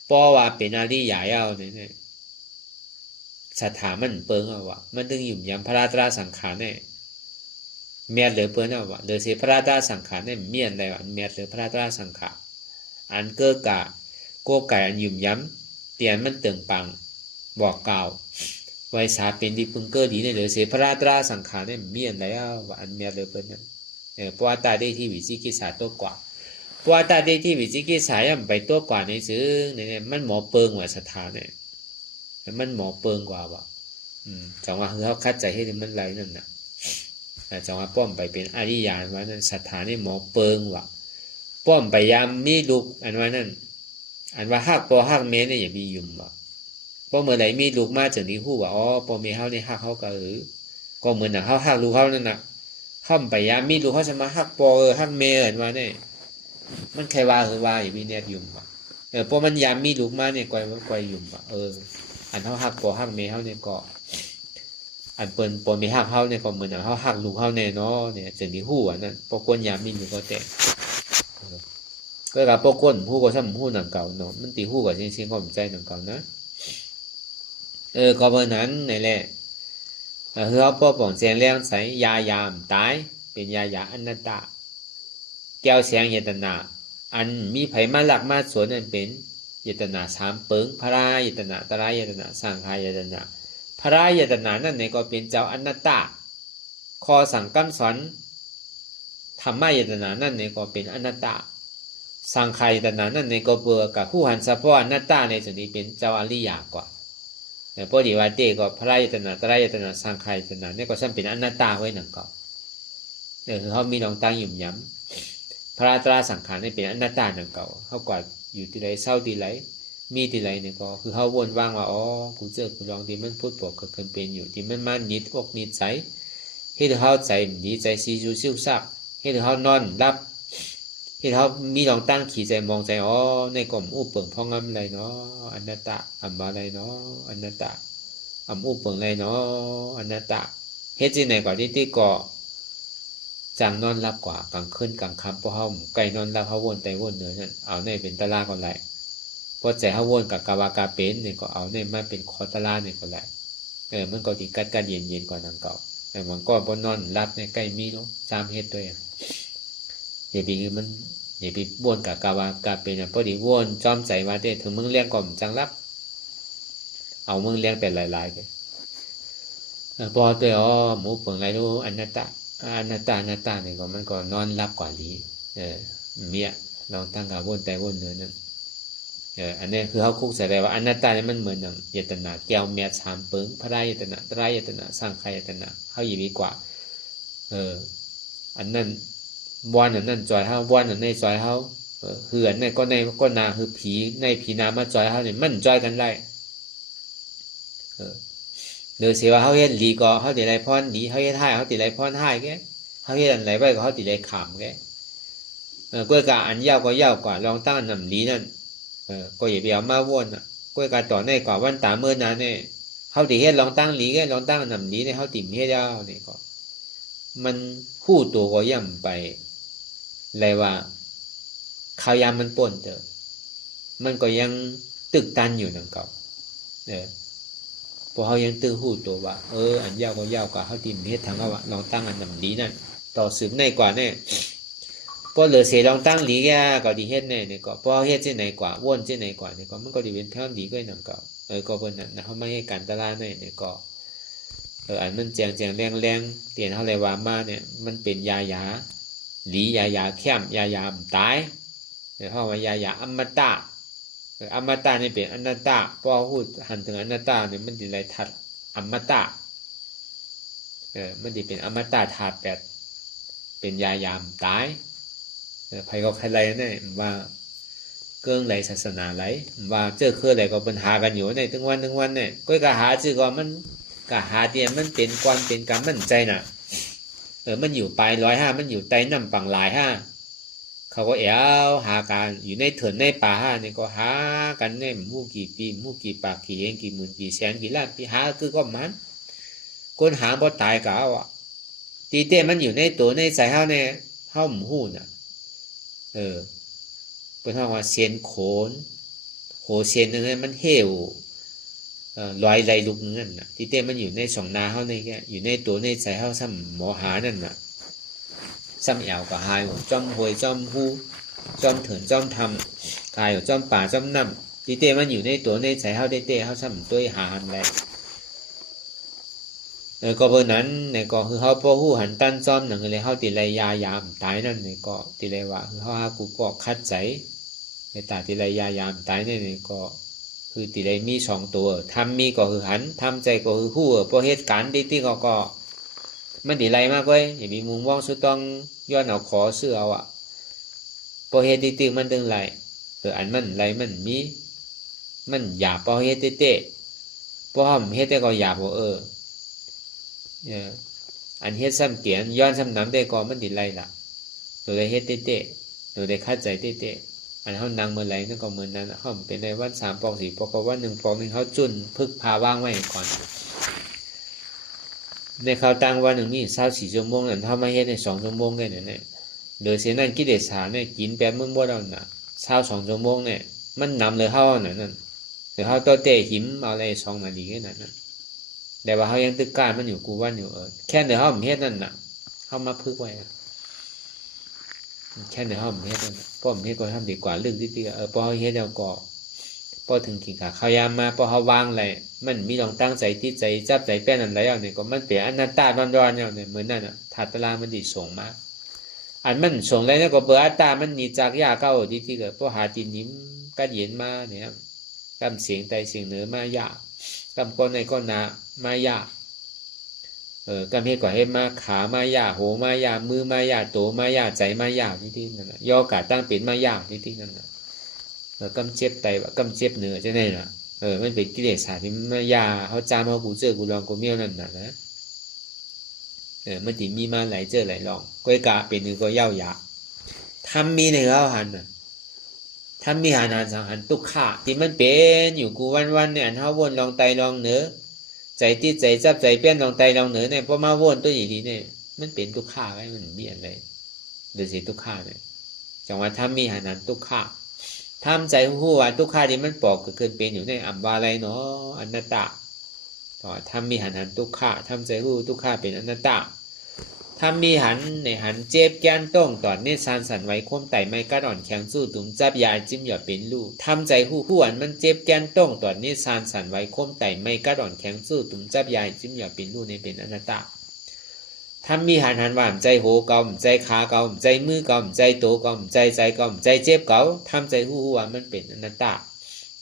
เพราะว่าเป็นอริยะเอาเนี่ยสถามันเปิงเอาว่ามันตึงยุ่มยำพระราตราสังขารเนี่ยเมียดเหลือเปิ้นเอาว่าเดือเสพระราตราสังขารเนี่ยเมียนได้ว่าเมียดเหลือพระราตราสังขารอันเกิดกะโกไก่อันยุ่มยำเตียนมันเติงปังบอกกล่าวไว้สาเป็นที่พึงเกิดดีในเหลือเสพระราตราสังขารเนี่ยเมียนแล้วว่าอันเมียดเหลือเปิ้นนั้นเพราะว่าตาได้ที่วิจิกิจสาโตกว่าเพราะว่าตาได้ที่วิจิกิจสาย่ำไปตัวกว่าในซื้อเนี่ยมันหมอเปิงว่าสถานเนี่ยมันหมอเปิงกว่าว่ะจังว่าเขาคัดใจให้มันไรนั่นน่ะจังว่าป้อมไปเป็นอริยานว่านั่นสถานนี่หมอเปิงว่ะป้อมไปยามมีลูกอันว่านั่นอันว่าฮักปอฮักเมเนี่ยอย่ามียุ่มว่ะพอเมื่อไหร่มีลูกมาจากนี้ฮู้ว่าอ๋อปอเมเฮานี่ฮักเขาก็เหมือนน่ะเฮาฮักลูกเขานั่นน่ะเข้าไปยามมีลูกเขาจะมาฮักปอฮักเมอันว่าเนี่ยมันใครว่าว่าอย่ามีแนบยุ่มว่ะพอมันยามมีลูกมาเนี่ยกวยยุ่มว่ะอันเฮาฮักปอฮักเมเฮาเนี่ยก็อันเปิ้นปอเมฮักเฮาเนี่ยก็เหมือนน่ะเฮาฮักลูกเฮาแน่เนาะเนี่ยจังนี้ฮู้อ่ะนั่นปอกวนยามมีลูกก็แต่ก็กับปอกวนฮู้ก็ซ้ำฮู้หนังเก่าเนาะมันติฮู้ก็จริงๆก็ใจหนังเก่านะก็เพราะนั้นนี่แหละเฮาป้อป่องเสียงแรงใสยายามตายเป็นยายาอนัตตาแก้วเสียงเยตนาอันมีไผมาหลักมาสวนนั่นเป็นเยตนาสามเปิงพระรายตนะตรายตนะสังขายตนะพระรายตนะนั่นเนี่ยก็เป็นเจ้าอนัตตาคอสั่งกำสอนธรรมายตนะนั่นเนี่ยก็เป็นอนัตตาสังขายตนะนั่นเนี่ยก็เบื่อกับคู่หันเฉพาะอนัตตาในส่วนนี้เป็นเจ้าอริยกว่าแต่พอดีว่าเด็กก็พระรายตนะตรายตนะสังขายตนะเนี่ยก็ซ้ำเป็นอนัตตาไว้หนังก็เขามีน้องตั้งยุ่มย้ำ พระตราสังขารนี่เป็นอนัตตานั่นเก่าเฮากว่าอยู่ที่ใดเศร้าที่ไหนมีที่ไหนเนี่ยก็คือเฮาวนว่างว่าอ๋อกูเจอกูลองที่มันพูดบอกก็เกินเป็นอยู่ที่มันมานิดอกนิดใจเฮ็ดให้เฮาใจดีใจซีซูซิวซักเฮ็ดให้เฮานอนรับเฮ็ดให้เฮามีลองตั้งขี่ใจมองใจอ๋อในกล่อมอู้เปิงพ่องำไรเนาะอนัตตาอัมบาไรเนาะอนัตตาอัมอู้เปิงไรเนาะอนัตตาเฮ็ดจังไหนกว่าที่ก็จังนอนรับกว่ากลางคืนกลางค่ำเพราะเฮาไกลนอนรับเฮาวนแต่วนเหนือนั่นเอาในเป็นตารางก่อนไหลพอใจเฮาวนกับกาวากาเป็นนี่ก็เอาในมาเป็นคอตารางนี่ก็ไหลมันก็สิกัดเย็นๆกว่านั้นเก่าแต่มันก็บ่นอนรับในใกล้มีเนาะจามเฮ็ดด้วยอย่าไปมันอย่าไปวนกับกาวากาเป็นพอดีวนจอมใจว่าได้ถึงมึงเลี้ยงก่อมจังรับเอามึงเลี้ยงเป็นหลายๆไปพอตัวอ๋อหมูเปิงไรรู้อนัตตาเนี่ยก็มันก็นอนรับกว่านี้เมียลองตั้งกับวนแต่วนเนื้อนั่นอันนี้คือเขาคุกใส่ได้ว่าอนัตตาเนี่ยมันเหมือนอย่างยตนาแก้วเมียสามเปิงพระได้ยตนาตรายยตนาสร้างใครยตนาเขาอยู่ดีกว่าอันนั้นวันอันนั้นจอยเขาวันอันนี้จอยเขาเหือนเนี่ยก็นาคือผีในผีนามาจอยเขาเนี่ยมันจอยกันได้เดือเสียว่าเขาเฮ็ดหลีก็เขาติไรพรหลีเขาเฮ็ดให้เขาติไรพรให้แกเขาเฮ็ดอันไหนไปก็เขาติไรขำแกกล้วยกาอันยาวก็ยาวกว่าลองตั้งนำหลีนั่นก็อย่าไปเอามาวนอ่ะกล้วยกาต่อในกว่าวันตาเมื่อนั้นเนี่ยเขาติเฮ็ดลองตั้งหลีแกลองตั้งนำหลีเนี่ยเขาติ่มเฮ็ดยาวเนี่ยก็มันคู่ตัวก็ย่ำไปเลยว่าเขายามมันป่นเถอะมันก็ยังตึกตันอยู่นั่นเก่าพอเขายังตื้อหูตัวว่าอันยาวก็ยาวกว่าเขาติมเฮ็ดทางว่าลองตั้งอันนำดีนั่นต่อสืบในกว่าเนี่ยพอเหลือเสียลองตั้งหลีแกก็ดีเฮ็ดเนี่ยก็พอเฮ็ดที่ไหนกว่าวนที่ไหนกว่าเนี่ยก็มันก็ดีเป็นเท่าดีก็นั่นก็ก็เพิ่นนั่นนะเขาไม่ให้การตลาดเนี่ยก็อันมันแจงแรงเตียนเขาเลยว่ามาเนี่ยมันเป็นยาหลียาเข้มยาตายเขาว่ายาอมตะอมตะนี่เป็นอนัตตาพอพูดหันถึงอนัตตาเนี่ยมันจะไรทัดอมตะมันจะเป็นอมตะธาตุแปดเป็นยามตายภัยก็ใครไรเนี่ยว่าเกื้องไรศาสนาไรว่าเจอคืออะไรก็ปัญหากันอยู่ในถึงวันเนี่ยก็กะหาจื่อก่อนมันกะหาเตียนมันเป็นความเป็นการมั่นใจน่ะมันอยู่ปลาย105มันอยู่ใต้น้ำปังหลายเขาก็หาการอยู่ในเถินในป่าเนี่ยก็หากันเนี่ยมู่กี่ปีมู่กี่ปากกี่เองกี่หมื่นกี่แสนกี่ล้านปีหาคือก็มันคนหาบ่ตายก็เอาตีเต้มันอยู่ในตัวในใจเนี่ยเฮาหมู่ฮู้น่ะเป็นว่าเสียนโขนโหเสียนนึงมันเหี่ยวลอยไหลลุกนั่นน่ะตีเต้มันอยู่ในสองนาเฮาในแกอยู่ในตัวในใจเฮาซ้ำหมอหานั่นน่ะซ้ำยาวก็หายจอมหวยจอมหูจอมเถินจอมทำกายจอมป่าจอมน้ำตีเต้มันอยู่ในตัวในใจเฮาได้เต้เฮาซ้ำตัวหาหันแหละก็เบอร์นั้นเนี่ยก็คือเฮาบ่ฮู้หันตั้นจอมหนังเลยเฮาติไรยามตายนั่นเนี่ยก็ติไรว่าคือเฮาหากูก็คัดใจในตาติไรยามตายเนี่ยก็คือติไรมี2ตัวทำมีก็คือหันทำใจก็คือฮู้บ่เหตุการณ์ติก็มันติไรมากเว้ยอย่ามีมุมมองสุดต้องย้อนเอาขอซื้อเอาพอเฮ็ดติมันตึงไรอันมันไรมันมีมันหยาบพอเฮ็ดเต้พอเฮ็ดแต่ก็หยาบบ่อันเฮ็ดซ้ำเตียนย้อนซ้ำน้ำได้ก็มันติไรล่ะตัวได้เฮ็ดเต้ตัวได้คัดใจเต้อันเฮานั่งเมื่อไหร่นั่นก็เหมือนนั้นเฮาเป็นในวัน3ปอก4ปอกก็วัน1ปอกนึงเฮาจุนพึกพาว่างไว้ก่อนในข่าวตั้งวันหนึ่งมี24ชั่วโมงนั่นเฮามาเฮ็ดใน2ชั่วโมงแค่นั้นแหละโดยเสียนั่นกิเลสเนี่ยกินแป๊บมึงบ่ได้น่ะ22ชั่วโมงเนี่ยมันนำเลยเฮานั่นหรือเฮาตัวเตะหิมเอาอะไร2นาทีแค่นั้นน่ะแต่ว่าเฮายังตึกการมันอยู่กูวันอยู่แค่เดี๋ยวเฮาเฮ็ดนั่นน่ะเฮามาพึกไว้แค่เดี๋ยวเฮาเฮ็ดนั่นพอเฮ็ดก็ทำดีกว่าเรื่องที่พอเฮาเฮ็ดแล้วก็พอถึงกินข้าวขยามมาพอเฮาวางอะไรมันมีลองตั้งใจที่ใจจับใจแป้นอันไรอย่างนี้ก็มันเป็นอนัตตาร้อนๆอย่างนี้เหมือนนั่นน่ะธาตุตามันดิส่งมาอันมันส่งอะไรเนี่ยก็เบอร์อัตตามันหนีจากยาเก้าที่เกิดพอหาจินยิ้มกัดเย็นมาเนี่ยกำเสียงใต้เสียงเหนือมายากกำก้นในก้นหนามายาก กำเฮ็ดกว่าเฮ็ดมาขามายาโหมายามือมายาโตมายาใจมายาที่นั่นน่ะย่อกะตั้งเป็นมายาที่นั่นน่ะกำเจ็บไตว่ากำเจ็บเนื้อจังได๋ล่ะมันเป็นกิเลสที่มายาเฮาจามเฮากูเจอกูลองกูเมียวนั่นน่ะนะมันสิมีมาหลายเจอหลายลองก้อยกะเป็นนึงก็เย้ายาทำมีในเฮาหันน่ะทำมีหานสังหารทุกขะที่มันเป็นอยู่กูวันๆเนี่ยเฮาวนลองไตลองเหนือใจติดใจจับใจเปลี่ยนลองไตลองเหนือเนี่ยพอมาวนตัวอีนี่เนี่ยมันเป็นทุกขะไว้มันมีอะไรเดี๋ยวสิทุกขะเนี่ยจังว่าทำมีหานทุกขะทำใจฮู้ว่าทุกขะที่มันปอกก็เกินเป็นอยู่ในอัมวาไลเนาะอนัตตาต่อทำมีหันทุกขะทำใจฮู้ทุกขะเป็นอนัตตาทำมีหันในหันเจ็บแก้นต้องตอนเนซานสันไว้คมไตไม่กัดอ่อนแข็งสู้ตุ่มจับยาจิ้มหยอดเป็นลูกทำใจหู้อันมันเจ็บแก้นต้องตอนเนซานสันไว้คมไตไม่กัดอ่อนแข็งสู้ตุ่มจับยาจิ้มหยอดเป็นลูกในเป็นอนัตตาทำมีหันว่าใจโหกอมใจขากอมใจมือกอมใจโตกอมใจกอมใจเจ็บเก่าทำใจหู้อันมันเป็นอนัตตา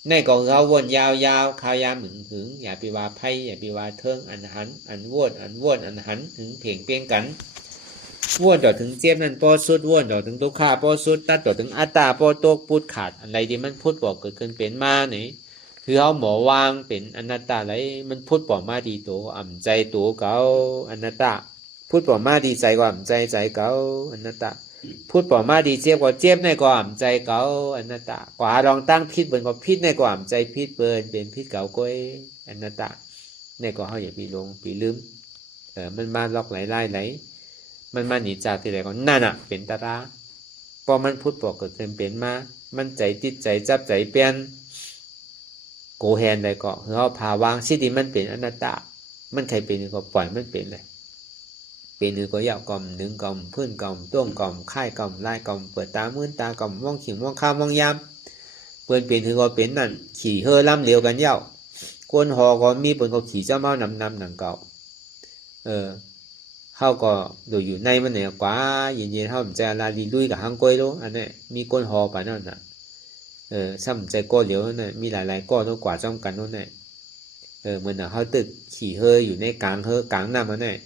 ในกองเขาวนยาวข้าวยาหึงอย่าไปว่าไพ่อย่าไปว่าเทิงอันหันอันวนอันหันถึงเพ่งเพียงกันวนต่อถึงเจ็บนั่นพอสุดวนต่อถึงทุกข้าพอสุดตัดต่อถึงอัตตาพอตกพูดขาดอะไรที่มันพูดบอกเกิดขึ้นเป็นมาเนี่ยคือเขาหมอวางเป็นอนัตตาอะไรมันพูดบอกมาดีตัวอ่ำใจตัวเก่าอนัตตาพูดบอกมาดีใจกว่าอ่ำใจเก่าอนัตตาพูดบอกมาดีเจ็บกว่าเจ็บในกว่าอ่ำใจเก่าอนัตตากว่าลองตั้งพิษเบิ่นกว่าพิษในกว่าอ่ำใจพิษเบิ่นเป็นพิษเก่าก้อยอนัตตาในกว่าเขาอย่าไปลงไปลืมมันมาล็อกไหลมันมาหนีจากที่ไหนก็นั่นอ่ะเป็นตาราพอมันพูดบอกเกิดเป็นมามันใจติดใจจับใจเปลี่ยนโกแฮนได้ก็เขาพาวางสิ่งที่มันเป็นอนัตตามันใครเป็นก็ปล่อยมันเป็นเลยเป็นหนึ่งก็ยาวกล่อมหนึ่งกล่อมพื้นกล่อมต้วงกล่อมค่ายกล่อมลายกล่อมเปิดตามื่นตากล่อมมองขิงมองข้ามมองยามเปิดเป็นถึงก็เป็นนั่นขี่เฮอล้ำเหลียวกันเย้าก้นหอก็มีเปิดก็ขี่เจ้าเมานำหนังเก่าเขาก็ดูอยู่ในมันเนี่ยกว่าเย็นๆเขาจะลาลีลุยกับหางกล้วยด้วยอันนี้มีก้นหอป่ะนั่นน่ะซ้ำใจก้อนเหลียวนั่นมีหลายๆก้อนต้องกว่าจ้องกันนั่นแหละเหมือนเขาตึกขี่เฮออยู่ในกลางเฮอกลางน้ำมันเนี่ย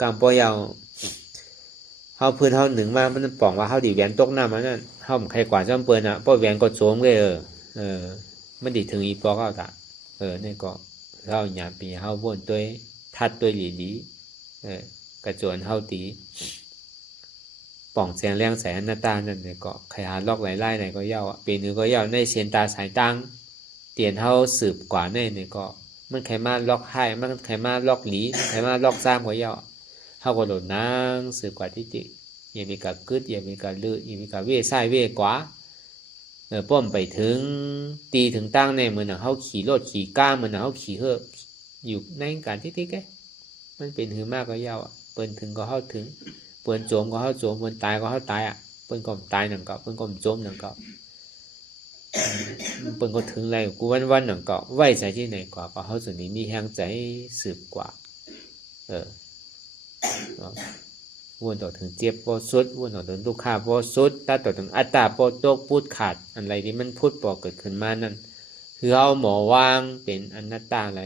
กลางปอยาวเขาพื้นเขาหนึ่งมามันป่องว่าเขาดีแหวนตกน้ำมันนั่นเขาใครกว่าจ้องเปิลน่ะป้อแหวนก็โจมเลยมันดีถึงอีปอก็ตะนี่ก็เราหยาปีเขาบนตัวทัดตัวหลีกระโจนเฮาตีป่องแสงแรงแสงหน้าตานั่นเนี่ยก็ใครหาล็อกไหลๆไหนก็เย้าปีนึงก็เย้าในเชียนตาสายตังเตียนเฮาสืบกว่าเนี่ยก็มันใครมาล็อกให้มันใครมาล็อกหลีใครมาล็อกซ้ำก็เย้าเฮาก็โดนนางสืบกว่าที่ติยังมีกับกึดยังมีกับลือยังมีกับเว่ไส้เว่กว่าป้อมไปถึงตีถึงตั้งในเหมือนเฮาขี่รถขี่ก้าเหมือนเฮาขี่เฮออยู่ในการที่ติแกมันเป็นหือมากก็เย้าเปิ้นถึงก็เฮาถึงเปิ้นโจมก็เฮาโจมเปิ้นตายก็เฮาตายเปิ้นก็ตายนั่นก็เปิ้นก็โจมนั่นก็เปิ้นก็ถึงแล้วกูวันนั่นก็ไว้ใจที่ไหนกว่าก็เฮาสุนี้มีแฮงใจสืบกว่าวนต่อถึงเจ็บบ่สุดวนต่อถึงทุกข์บ่สุดถ้าต่อถึงอัตตาบ่ตกพูดขาดอะไรที่มันพูดบ่เกิดขึ้นมานั่นคือเฮาหมอวางเป็นอนัตตาไหน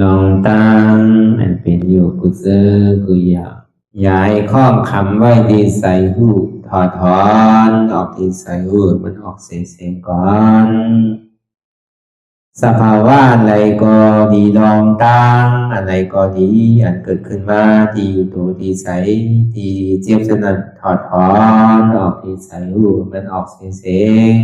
ลองตั้งอันเป็นอยู่กุเซอกุยาย้ายข้องคำไว้ที่ใส่หูถอดถอนออกที่ใส่หูมันออกเสียงก่อนสภาวะอะไรก็ดีลองตั้งอะไรก็ดีอันเกิดขึ้นมาที่อยู่ตัวที่ใส่ที่เจี๊ยบสนั่นถอดถอนออกที่ใส่หูมันออกเสียง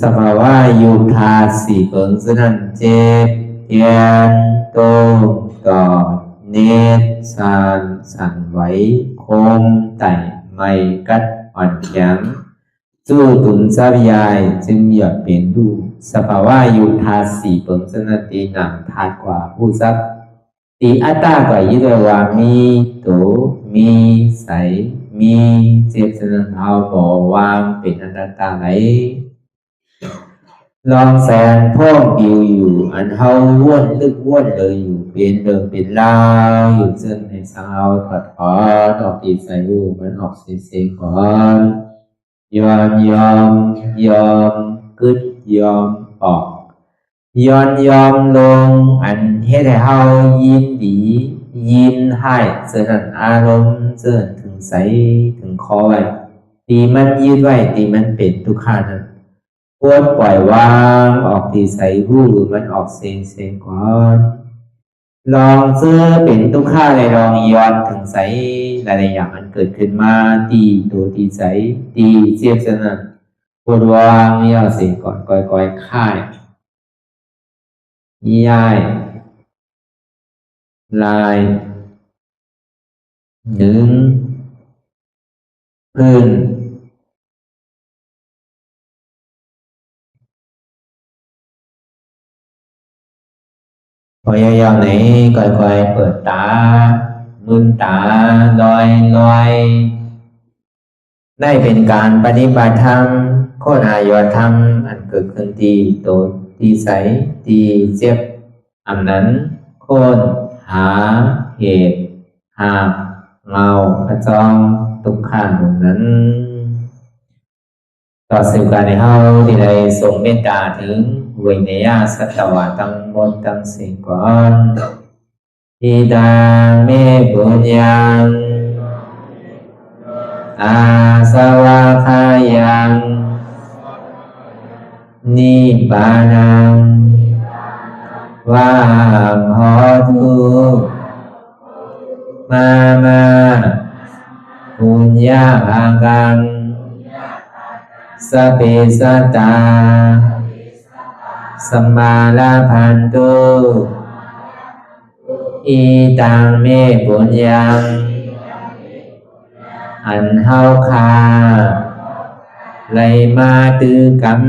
สภาวะยุทธาสีเปิงสนั่นเจ็บเทียนโตกอดเนตสั่นไหวโคมไต่ไม่กัดอ่อนแข็งสู้ตุนทรัพยายจึงอยากเป็นดูสภาวะยุทธาสีเปิงสนั่นตีหนังทาดกว่าผู้ทรัพย์ตีอัตตากว่ายึดว่ามีโตมีใสมีเจ็บสนั่นเอาบ่วางเป็นอนัตตาไหลลองแสนพ่องปิวอยู่อันเฮาว่นลึกว่นเลยอยู่เป็นเดิมเป็นลาวอยู่ซึ่งในสาวถอดถอนออกตีใส่หูมันออกเสียงก่อนยอมกึดยอมออกยอมลงอันเฮ็ดให้เฮายินดียินให้เสื่อมอารมณ์เสื่อมถึงใสถึงคอไว้ตีมันยืดไว้ตีมันเป็นทุกขานั้นควรปล่อยวางออกที่ใส่หูมันออกเสียงก่อนลองเสื้อเป็นทุกข้าเลยลองย้อนถึงใสหลายๆอย่างมันเกิดขึ้นมาตีตัวตีใสตีเจียบสนั่นควรวางย่อเสียก่อนก่อยค่ายย้ายลายหนึ่งพื้นพยายามไหนค่อยๆเปิดตามืนตาลอยได้เป็นการปฏิบัติธรรมโคตรอายธรรมอันเกิดขึ้นที่โตที่ใสที่เจ็บอันนั้นโคนหาเหตุหาเงาพระจองทุกขันนั้นต่อสื่อการในเฮาที่ได้ส่งเมตตาถึงวิเนยสัตวะทั้งหมดทั้งสิ้นก่อนอิดาเมปุญญังอาสวะคายังนิบานังวาหอตุมาปุญญาภากังสเปสัตตาสมาลาพันตุอีตังเมปุญญังอันเฮาคาไลมาตือกรรม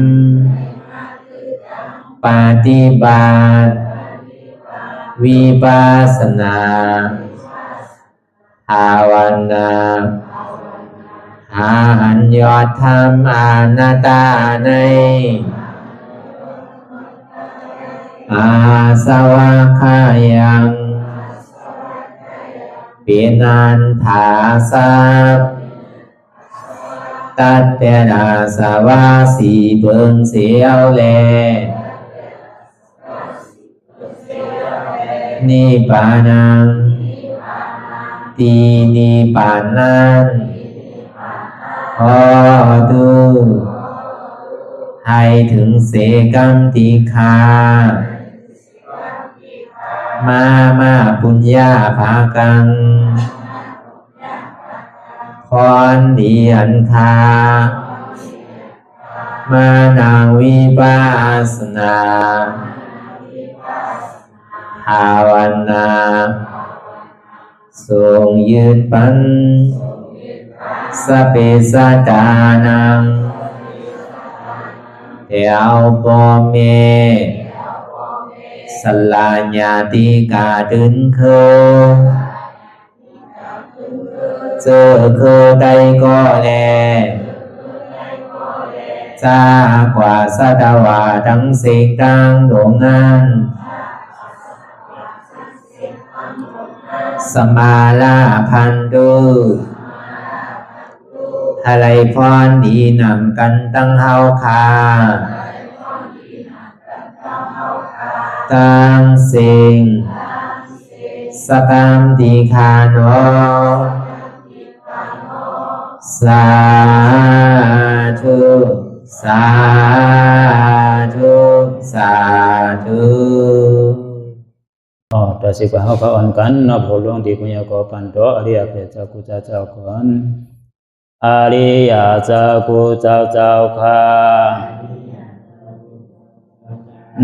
ปฏิบัติวิปัสสนาภาวนาหาอันยอดธรรมอนัตตาในอาสวะคายังเปียนันถาสัพตัดเตนาสวะสีเปิงเสียวแลนิพพานังตีนิพพานันขอดูให้ถึงเสกัมติคามาปุญญาภากังพรดีอันคามานาวิปัสสนาภาวนาทรงยืนปันสเปสัตตานังเอวปอเมสลาญาติกาดึงเคเจอเคได้ก็แลจากว่าสัตวาทั้งสิ่งทั้งดวงนั้นสมาลาพันตุอะไรพรดีนำกันตั้งเฮาคา ตังสิงสกัมติคาโนสาธุสาธุสาธุ ต่อสิกว่าเฮาพระอ่อนกันเนาะผู้หลวงที่ปุญญาก็ปันโตอริยเพศเจ้ากูเจ้าก่อนอริยเจ้ากูเจ้าค่ะ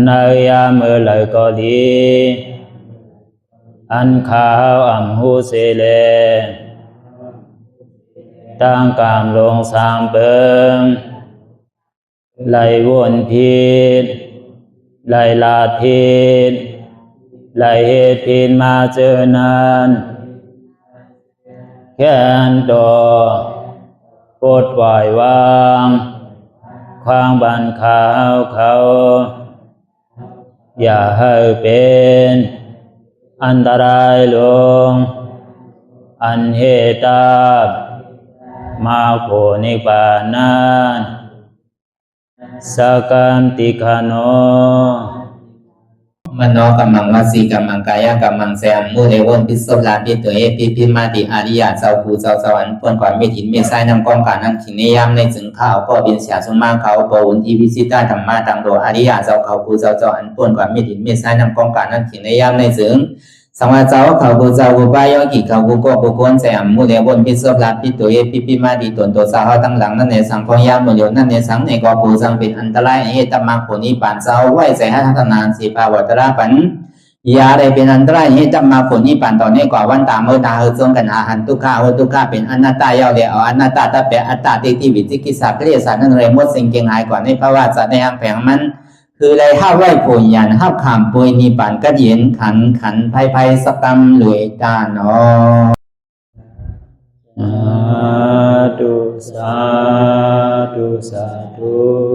ในยามเมื่อไหร่ก็ดีอันข้าวอ่ำหูเสเลตั้งกามลงสามเปิงไหลวนพิษไหลลาดพิษไหลเหตุพิษมาเจอนั้นแค้นดอกปดปล่อยวางความบันขาวเขาอย่าให้เป็นอันตรายลงอันเหตุมาโผนิปานันสกัมติคาโนมโนกัมมังวสีกัมมังกายกัมมังแสมมุเรวนพิศลาปิตัวเอพิมาติอาริยะเจ้าภูเจ้าสวรรค์พ้นความเมตินเมสายนำกองการนั้นขินนิยามในจึงข้าวก็เป็นเสียสมาเขาปวุนทีวิสิตาธรรมะตังโดอาริยะเจ้าเขาภูเจ้าสวรรค์พ้นความเมตินเมสายนำกองการนั้นขินนิยามในจึงสังวาเจ้าเขาภูเจ้าภูปายกิเขาภูก็ภูคนแสมมุเรวนพิศลาปิตัวเอพิมาติตนตัวสาวตั้งหลังนั่นในสังพยามโยนั่นในสังในกอภูสังเป็นอันตรายเหตุมากผลนิปานเจ้าไหวใส่ให้ทัศนานสีภาวตระปันยาได้เป็นอันตรายให้จำมาผลนี้ปั่นตอนนี้กว่าวันตามเมื่อตาเฮจงกันอาหันทุกข้าทุกข้าเป็นอนัตตาเยาวเดียวอนัตตาตาเปอัตตาที่วิจิกิสาเกลียสารนั่นเลยมดสิ่งเก่งหายกว่าในภาวะสัตว์ในหางแผงมันคือเลยห้าไหวผลยันห้าขามปุยนิปั่นก็เย็นขันภัยสกัมรวยตาเนาะสาธุสาธุ